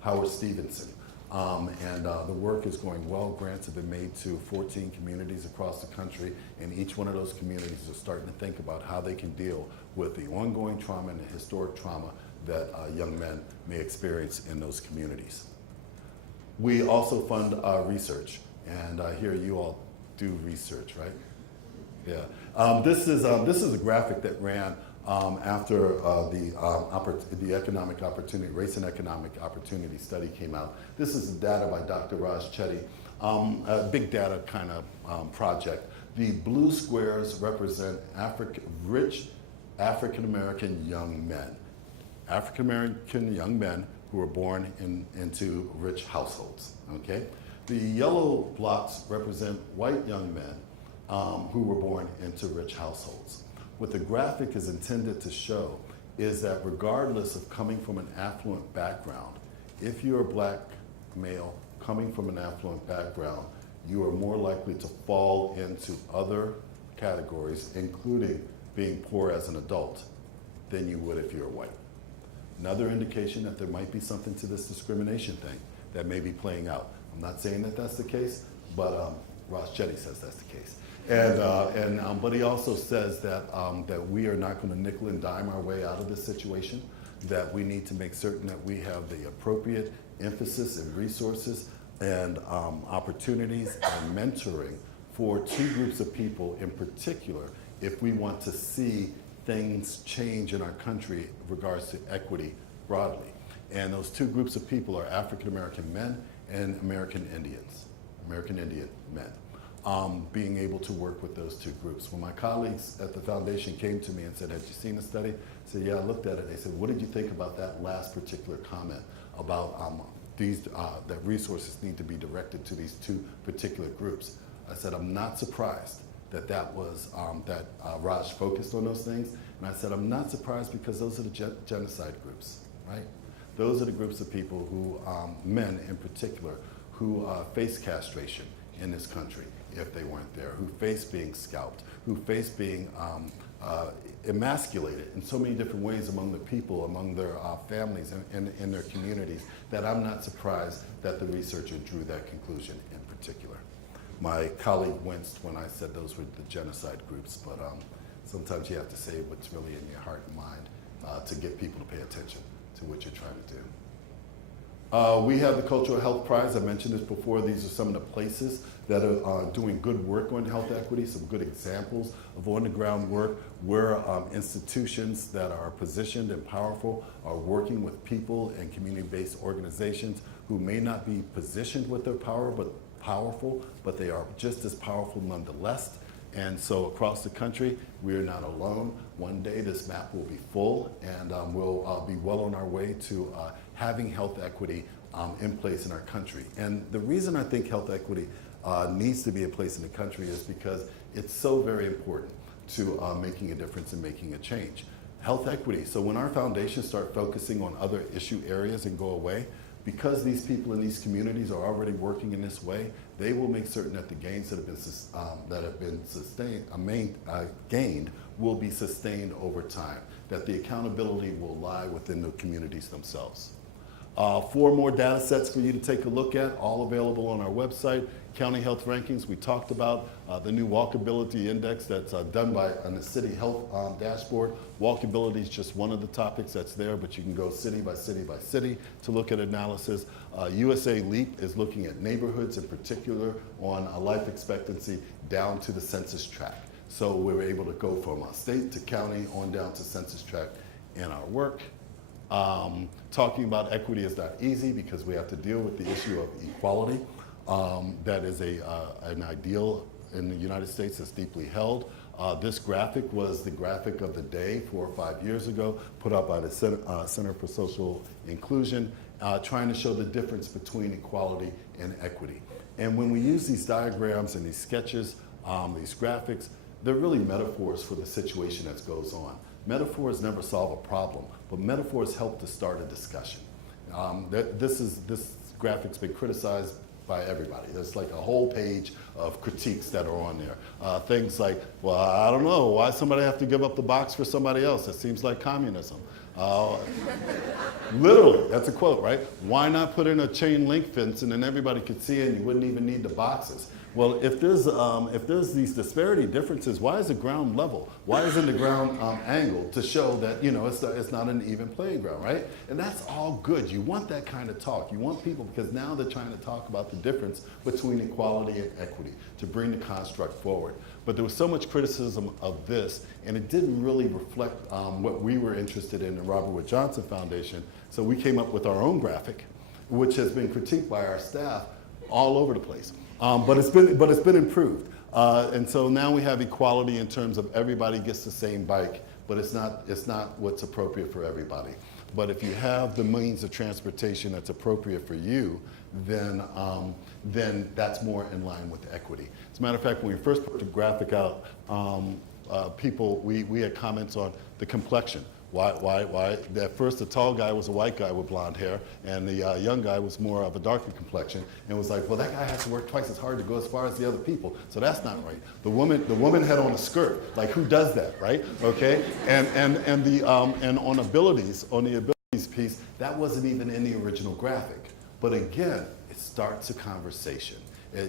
Howard Stevenson. The work is going well. Grants have been made to 14 communities across the country, and each one of those communities are starting to think about how they can deal with the ongoing trauma and the historic trauma that young men may experience in those communities. We also fund research, and I hear you all do research, right? Yeah. This is a graphic that ran after the economic opportunity, race and economic opportunity study came out. This is data by Dr. Raj Chetty, a big data kind of project. The blue squares represent rich African-American young men. African-American young men who were born into rich households, okay? The yellow blocks represent white young men who were born into rich households. What the graphic is intended to show is that regardless of coming from an affluent background, if you're a black male coming from an affluent background, you are more likely to fall into other categories, including being poor as an adult, than you would if you're white. Another indication that there might be something to this discrimination thing that may be playing out. I'm not saying that that's the case, but Ross Chetty says that's the case. But he also says that we are not going to nickel and dime our way out of this situation, that we need to make certain that we have the appropriate emphasis and resources and opportunities and mentoring for two groups of people in particular if we want to see things change in our country in regards to equity broadly. And those two groups of people are African American men and American Indian men. Being able to work with those two groups. When my colleagues at the foundation came to me and said, have you seen the study? I said, yeah, I looked at it. They said, what did you think about that last particular comment about that resources need to be directed to these two particular groups? I said, I'm not surprised that Raj focused on those things. And I said, I'm not surprised because those are the genocide groups, right? Those are the groups of people who, men in particular, who face castration in this country if they weren't there, who face being scalped, who face being emasculated in so many different ways among the people, among their families and in their communities, that I'm not surprised that the researcher drew that conclusion in particular. My colleague winced when I said those were the genocide groups, but sometimes you have to say what's really in your heart and mind to get people to pay attention to what you're trying to do. We have the Cultural Health Prize. I mentioned this before. These are some of the places that are doing good work on health equity, some good examples of on-the-ground work where institutions that are positioned and powerful are working with people and community-based organizations who may not be positioned with their power, but powerful, but they are just as powerful nonetheless. And so across the country, we are not alone. One day this map will be full, and we'll be well on our way to having health equity in place in our country. And the reason I think health equity needs to be in place in the country is because it's so very important to making a difference and making a change. Health equity, so when our foundations start focusing on other issue areas and go away, Because these people in these communities are already working in this way, they will make certain that the gains that have been gained will be sustained over time, that the accountability will lie within the communities themselves. 4 more data sets for you to take a look at, all available on our website. County Health Rankings, we talked about the new Walkability Index that's done by the City Health dashboard. Walkability is just one of the topics that's there, but you can go city by city by city to look at analysis. USA LEAP is looking at neighborhoods in particular on life expectancy down to the census tract. So we're able to go from state to county on down to census tract in our work. Talking about equity is not easy because we have to deal with the issue of equality. That is an ideal in the United States that's deeply held. This graphic was the graphic of the day 4 or 5 years ago, put out by the Center for Social Inclusion, trying to show the difference between equality and equity. And when we use these diagrams and these sketches, these graphics, they're really metaphors for the situation that goes on. Metaphors never solve a problem, but metaphors help to start a discussion. This graphic's been criticized by everybody. There's like a whole page of critiques that are on there. Things like, well, I don't know, why somebody have to give up the box for somebody else? It seems like communism. Literally, that's a quote, right? Why not put in a chain link fence and then everybody could see it and you wouldn't even need the boxes? Well, if there's these disparity differences, why is the ground level? Why isn't the ground angled to show that, you know, it's not an even playing ground, right? And that's all good. You want that kind of talk. You want people, because now they're trying to talk about the difference between equality and equity to bring the construct forward. But there was so much criticism of this, and it didn't really reflect what we were interested in the Robert Wood Johnson Foundation. So we came up with our own graphic, which has been critiqued by our staff all over the place. But it's been improved. And so now we have equality in terms of everybody gets the same bike, but it's not what's appropriate for everybody. But if you have the means of transportation that's appropriate for you, then that's more in line with equity. As a matter of fact, when we first put the graphic out, we had comments on the complexion. Why? At first, the tall guy was a white guy with blonde hair, and the young guy was more of a darker complexion. And it was like, well, that guy has to work twice as hard to go as far as the other people, so that's not right. The woman had on a skirt. Like, who does that, right? Okay. And on the abilities piece, that wasn't even in the original graphic. But again, it starts a conversation.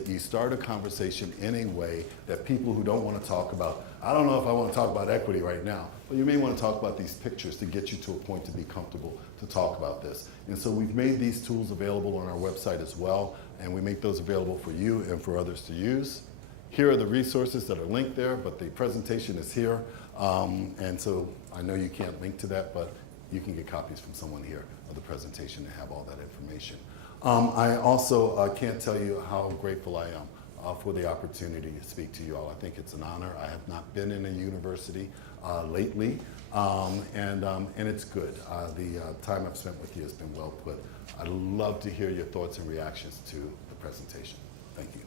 You start a conversation in a way that people who don't want to talk about, I don't know if I want to talk about equity right now, but you may want to talk about these pictures to get you to a point to be comfortable to talk about this. And so we've made these tools available on our website as well, and we make those available for you and for others to use. Here are the resources that are linked there, but the presentation is here. And so I know you can't link to that, but you can get copies from someone here of the presentation and have all that information. I also can't tell you how grateful I am for the opportunity to speak to you all. I think it's an honor. I have not been in a university lately, and it's good. The time I've spent with you has been well put. I'd love to hear your thoughts and reactions to the presentation. Thank you.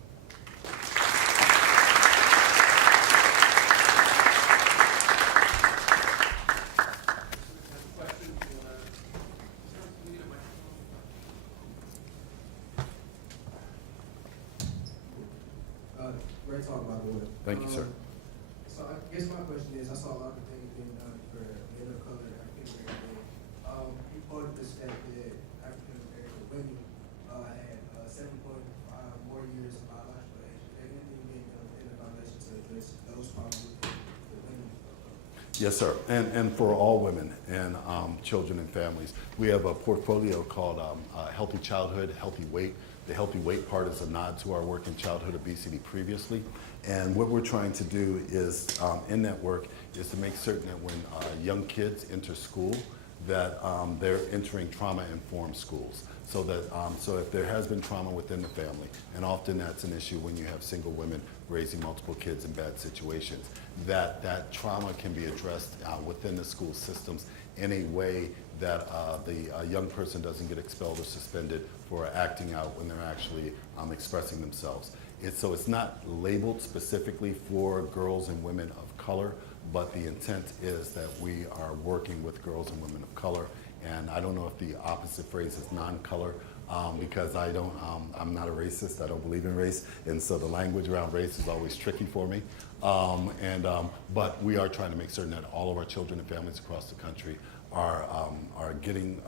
Great talk, by the way. Thank you, sir. So I guess my question is, I saw a lot of things being done for men of color, African American. You quoted the stat that African American women had 7.5 more years of biological age. Is there anything being done within the foundation to address those problems with women of color? Yes, sir. And for all women and children and families, we have a portfolio called Healthy Childhood, Healthy Weight. The healthy weight part is a nod to our work in childhood obesity previously. And what we're trying to do is, in that work, is to make certain that when young kids enter school, that they're entering trauma-informed schools. So that so if there has been trauma within the family, and often that's an issue when you have single women raising multiple kids in bad situations, that trauma can be addressed within the school systems in a way that the young person doesn't get expelled or suspended for acting out when they're actually expressing themselves. So it's not labeled specifically for girls and women of color, but the intent is that we are working with girls and women of color. And I don't know if the opposite phrase is non-color, because I'm not a racist. I don't believe in race, and so the language around race is always tricky for me. But we are trying to make certain that all of our children and families across the country are getting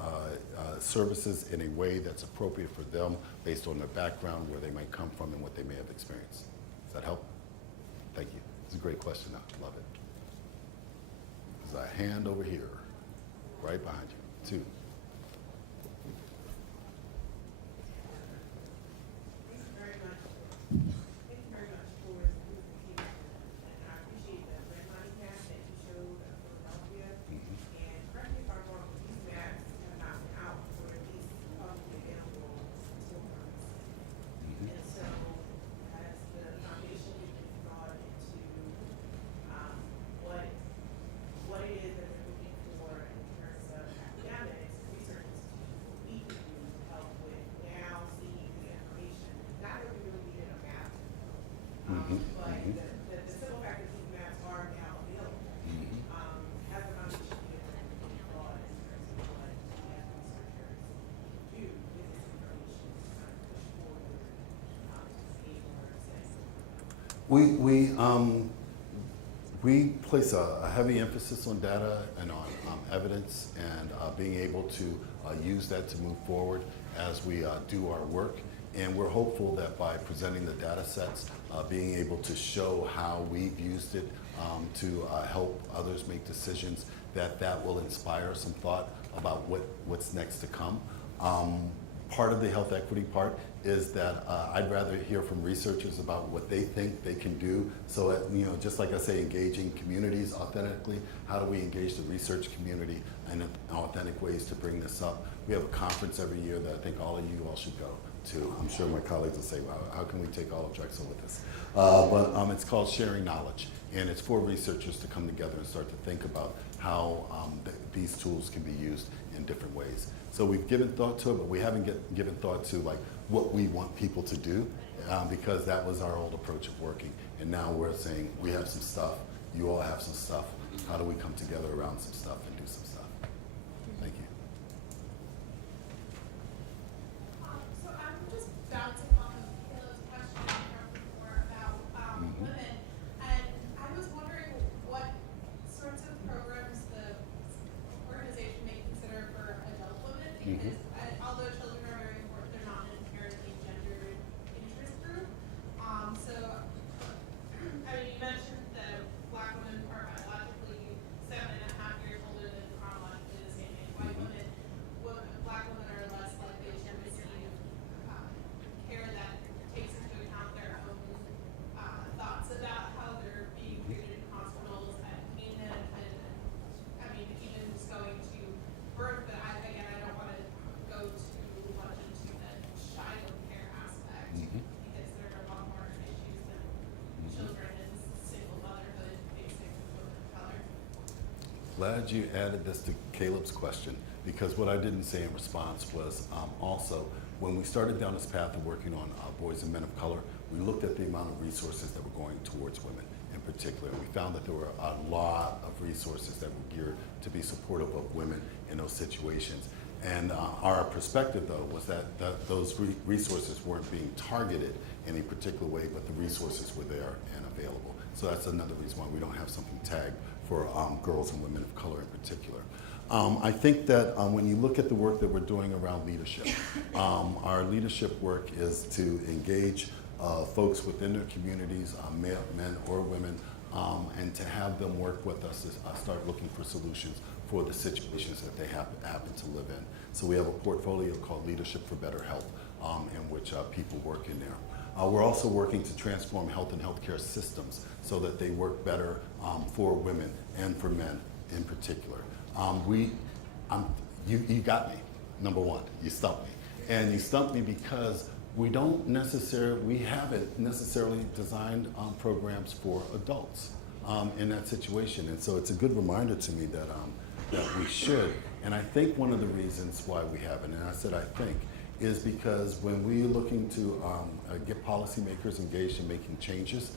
services in a way that's appropriate for them based on their background, where they might come from, and what they may have experienced. Does that help? Thank you. It's a great question. I love it. There's a hand over here, right behind you. Two. Thank you very much for the presentation. And I appreciate the red line map that you showed of Philadelphia. And correct me if I'm wrong, but these maps have not been out for at least publicly available until months. And so has the foundation given thought into what it is that they're looking for in terms of academics, research institutions, what we can do to help with now seeing the information? Not that we really needed a map, but the simple fact that these maps are now available, has the foundation given any thought in terms of what we as researchers do with this information to kind of push forward to see more success? We place a heavy emphasis on data and on evidence, and being able to use that to move forward as we do our work. And we're hopeful that by presenting the data sets, being able to show how we've used it to help others make decisions, that will inspire some thought about what's next to come. Part of the health equity part is that I'd rather hear from researchers about what they think they can do. So, just like I say, engaging communities authentically, how do we engage the research community in authentic ways to bring this up? We have a conference every year that I think all of you all should go to. I'm sure my colleagues will say, wow, how can we take all of Drexel with us? But it's called Sharing Knowledge, and it's for researchers to come together and start to think about how these tools can be used in different ways. So we've given thought to it, but we haven't given thought to like what we want people to do, because that was our old approach of working. And now we're saying we have some stuff, you all have some stuff. How do we come together around some stuff and do some stuff? Thank you. So I'm just bouncing off of Caleb's question from before about women, and I was wondering what sorts of programs the organization may consider for adult women, because although children are very important, they're not an inherently gendered interest group. So, I mean, you mentioned that Black women are biologically 7.5 years older than chronologically the same age white women. Black women are less likely to receive care that takes into account their own thoughts about how they're being treated in hospitals and I mean, even just going to birth. But I don't want to go too much into the child care aspect, because there are a lot more issues than children and single motherhood facing women of color. Glad you added this to Caleb's question, because what I didn't say in response was also when we started down this path of working on boys and men of color, we looked at the amount of resources that were going towards women in particular. And we found that there were a lot of resources that were geared to be supportive of women in those situations. And our perspective, though, was that those resources weren't being targeted in a particular way, but the resources were there and available. So that's another reason why we don't have something tagged for girls and women of color in particular. I think that when you look at the work that we're doing around leadership, our leadership work is to engage folks within their communities, men or women, and to have them work with us to start looking for solutions for the situations that they happen to live in. So we have a portfolio called Leadership for Better Health, in which people work in there. We're also working to transform health and healthcare systems so that they work better for women and for men in particular. You got me, number one, you stumped me. And you stumped me because we haven't necessarily designed programs for adults in that situation. And so it's a good reminder to me that we should. And I think one of the reasons why we haven't, and I said I think, is because when we're looking to get policymakers engaged in making changes,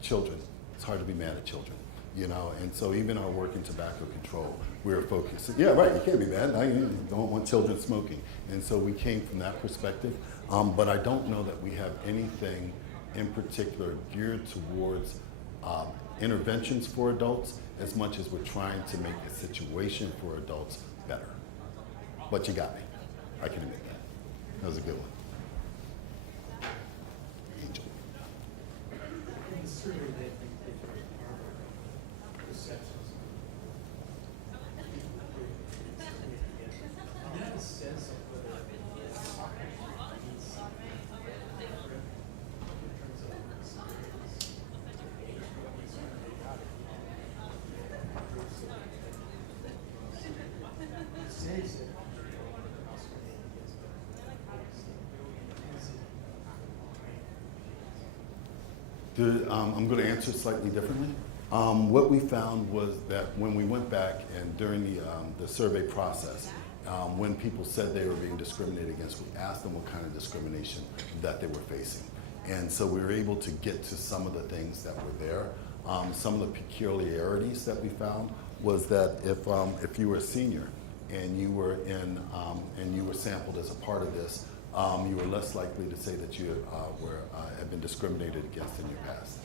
children, it's hard to be mad at children. you know, and so even our work in tobacco control, we were focused. Yeah, right, you can't be bad. I don't want children smoking. And so we came from that perspective, but I don't know that we have anything in particular geared towards interventions for adults as much as we're trying to make the situation for adults better. But you got me. I can admit that. That was a good one. Angel. In the survey, they think different perceptions. Do you have a sense of whether it's in terms of experience? I'm going to answer slightly differently. What we found was that when we went back and during the survey process, when people said they were being discriminated against, we asked them what kind of discrimination that they were facing. And so we were able to get to some of the things that were there. Some of the peculiarities that we found was that if you were a senior and you were sampled as a part of this, you were less likely to say that you had been discriminated against in your past,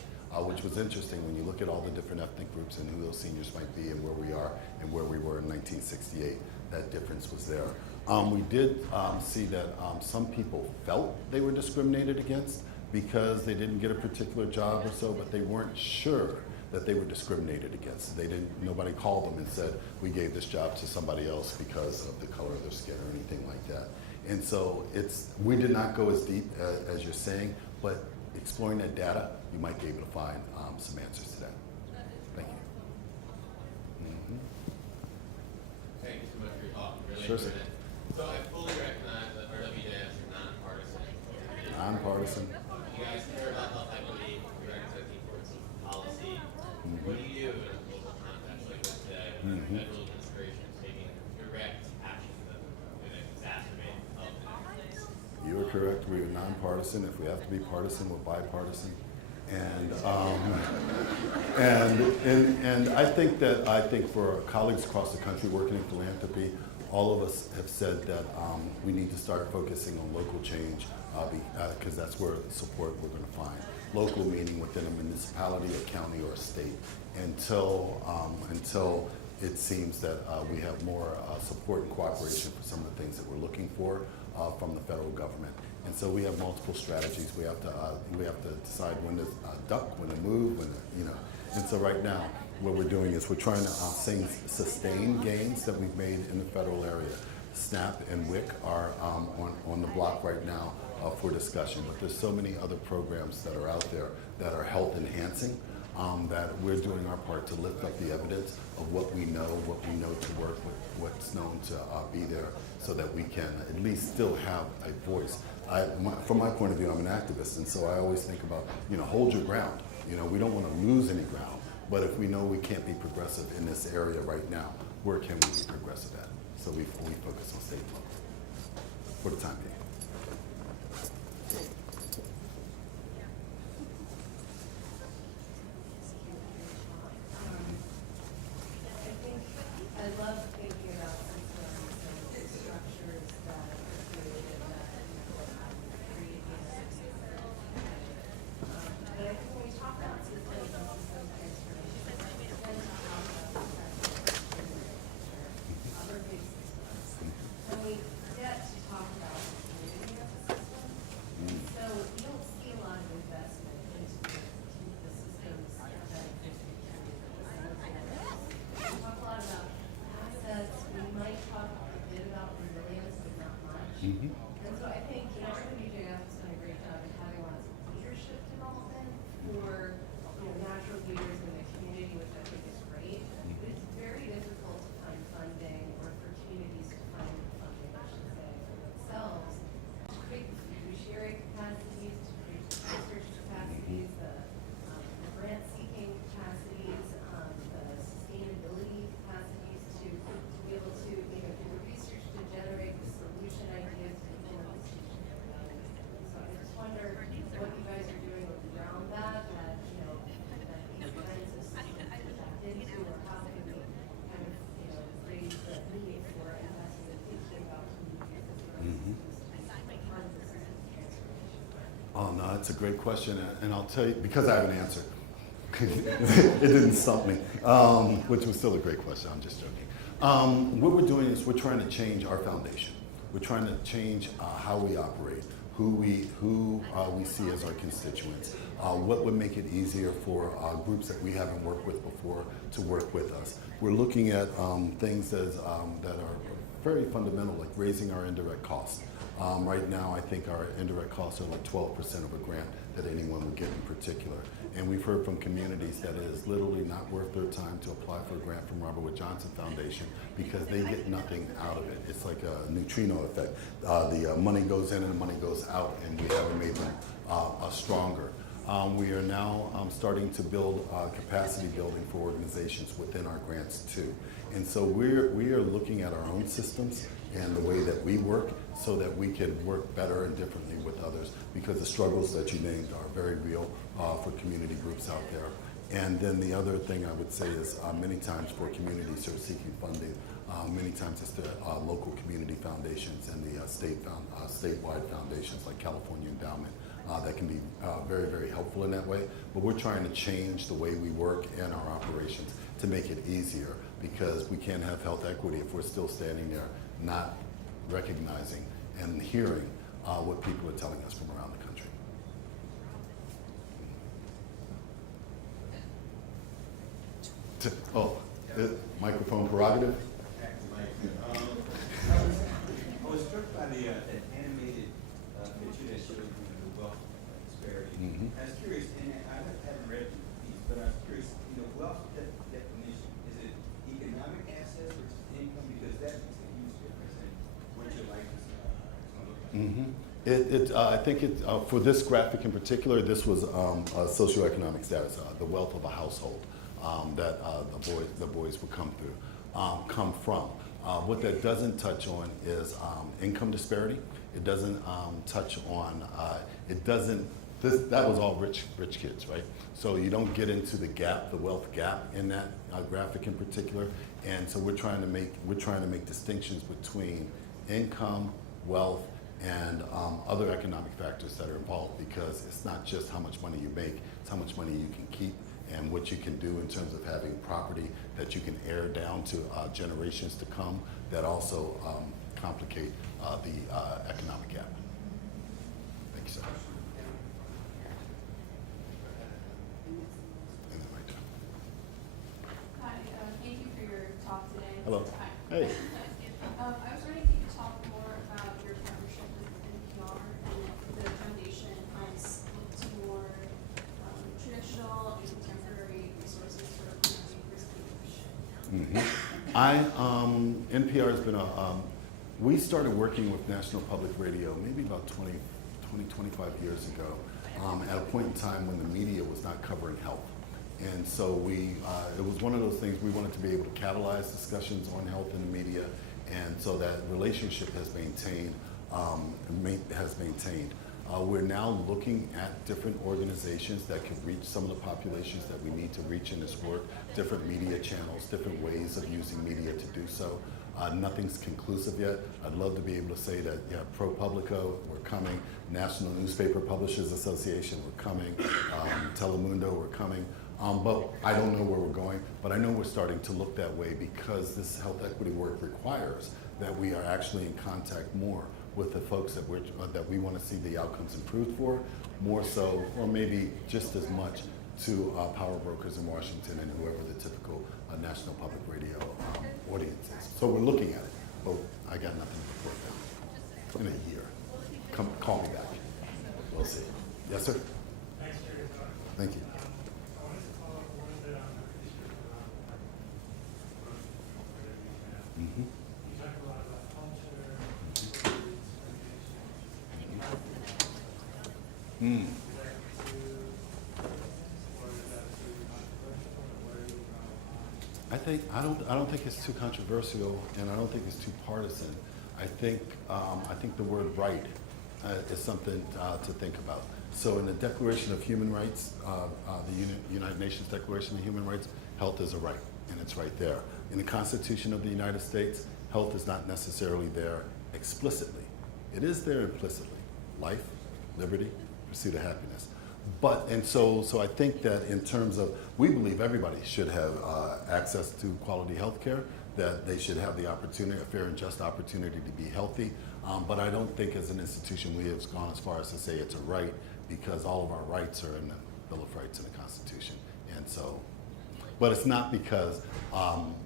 which was interesting when you look at all the different ethnic groups and who those seniors might be and where we are and where we were in 1968. That difference was there. We did see that some people felt they were discriminated against because they didn't get a particular job or so, but they weren't sure that they were discriminated against. Nobody called them and said, we gave this job to somebody else because of the color of their skin or anything like that. And so we did not go as deep as you're saying, but exploring that data, you might be able to find some answers to that. Thank you. Mm-hmm. Thank you so much for your talk. Really Sure, enjoyed sir. it. So I fully recognize that RWJS is nonpartisan. Nonpartisan. You guys care about health equity, regarding 1714 policy. Mm-hmm. What do you do in a global context like this today when the federal administration is taking direct action that would exacerbate health inequities? You are correct. We are nonpartisan. If we have to be partisan, we're bipartisan. And I think for colleagues across the country working in philanthropy, all of us have said that we need to start focusing on local change because that's where support we're going to find. Local meaning within a municipality, a county, or a state. Until it seems that we have more support and cooperation for some of the things that we're looking for from the federal government. And so we have multiple strategies. We have to decide when to duck, when to move, And so right now, what we're doing is we're trying to sustain gains that we've made in the federal area. SNAP and WIC are on the block right now for discussion, but there's so many other programs that are out there that are health enhancing that we're doing our part to lift up the evidence of what we know to work with, what's known to be there, so that we can at least still have a voice. From my point of view, I'm an activist, and so I always think about, hold your ground. We don't want to lose any ground, but if we know we can't be progressive in this area right now, where can we be progressive at? So we focus on state and local for the time being. I love thinking about systems and structures that are created that create these but I think when we talk about systems and system transformation, we tend to talk about other big systems. When we get to talk about That's a great question, and I'll tell you, because I have an answer. It didn't stump me, which was still a great question. I'm just joking. What we're doing is we're trying to change our foundation. We're trying to change how we operate, who we see as our constituents, what would make it easier for groups that we haven't worked with before to work with us. We're looking at things as, that are very fundamental, like raising our indirect costs. Right now, I think our indirect costs are like 12% of a grant that anyone would get in particular. And we've heard from communities that it is literally not worth their time to apply for a grant from Robert Wood Johnson Foundation because they get nothing out of it. It's like a neutrino effect. The money goes in and the money goes out, and we haven't made them stronger. We are now starting to build capacity building for organizations within our grants too. And so we are looking at our own systems and the way that we work so that we can work better and differently with others, because the struggles that you named are very real for community groups out there. And then the other thing I would say is many times for communities who are seeking funding, many times it's the local community foundations and the statewide foundations like California Endowment that can be very, very helpful in that way. But we're trying to change the way we work and our operations to make it easier, because we can't have health equity if we're still standing there not recognizing and hearing what people are telling us from around the country. Microphone prerogative? I was struck by the animated picture that showed the wealth disparity. I was curious, and I haven't read the piece, but I was curious, wealth definition, is it economic assets or just income? Because that makes a huge difference in what your life is going to look like. I think for this graphic in particular, this was a socioeconomic status, the wealth of a household that the boys would come from. What that doesn't touch on is income disparity. It doesn't touch on, that was all rich kids, right? So you don't get into the gap, the wealth gap in that graphic in particular. And so we're trying to make distinctions between income, wealth, and other economic factors that are involved, because it's not just how much money you make, it's how much money you can keep and what you can do in terms of having property that you can heir down to generations to come that also complicate the economic gap. Thank you, sir. And then right there. Hi, thank you for your talk today. Hello. Hi. Hey. I was wondering if you could talk more about your partnership with NPR and the foundation has looked to more traditional and contemporary resources for community research. NPR has been we started working with National Public Radio maybe about 25 years ago at a point in time when the media was not covering health. And so it was one of those things we wanted to be able to catalyze discussions on health in the media, and so that relationship has maintained. We're now looking at different organizations that can reach some of the populations that we need to reach in this work, different media channels, different ways of using media to do so. Nothing's conclusive yet. I'd love to be able to say that, yeah, ProPublica, we're coming, National Newspaper Publishers Association, we're coming, Telemundo, we're coming. But I don't know where we're going, but I know we're starting to look that way, because this health equity work requires that we are actually in contact more with the folks that we want to see the outcomes improved for, more so, or maybe just as much, to power brokers in Washington and whoever the typical National Public Radio audience is. So we're looking at it, but I got nothing to report down. In a year, call me back. We'll see. Yes, sir. Thank you. I don't think it's too controversial, and I don't think it's too partisan. I think the word right is something to think about. So in the Declaration of Human Rights, the United Nations Declaration of Human Rights, health is a right, and it's right there. In the Constitution of the United States, health is not necessarily there explicitly. It is there implicitly. Life, liberty, pursuit of happiness. But, and so I think that in terms of, we believe everybody should have access to quality health care, that they should have the opportunity, a fair and just opportunity to be healthy. But I don't think as an institution we have gone as far as to say it's a right, because all of our rights are in the Bill of Rights and the Constitution. And so, but it's not because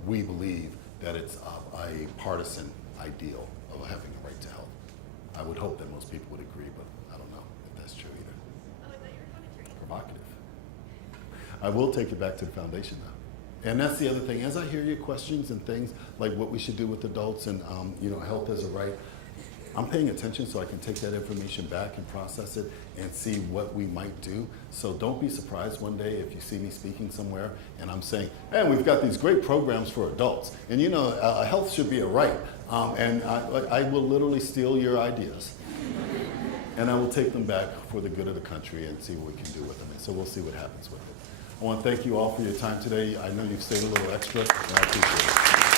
we believe that it's a partisan ideal of having a right to health. I would hope that most people would agree, but I don't know if that's true either. Provocative. I will take it back to the foundation though. And that's the other thing. As I hear your questions and things like what we should do with adults and you know, health as a right, I'm paying attention so I can take that information back and process it and see what we might do. So don't be surprised one day if you see me speaking somewhere and I'm saying, hey, we've got these great programs for adults. And you know, health should be a right. And I will literally steal your ideas. And I will take them back for the good of the country and see what we can do with them. And so we'll see what happens with it. I want to thank you all for your time today. I know you've stayed a little extra, and I appreciate it.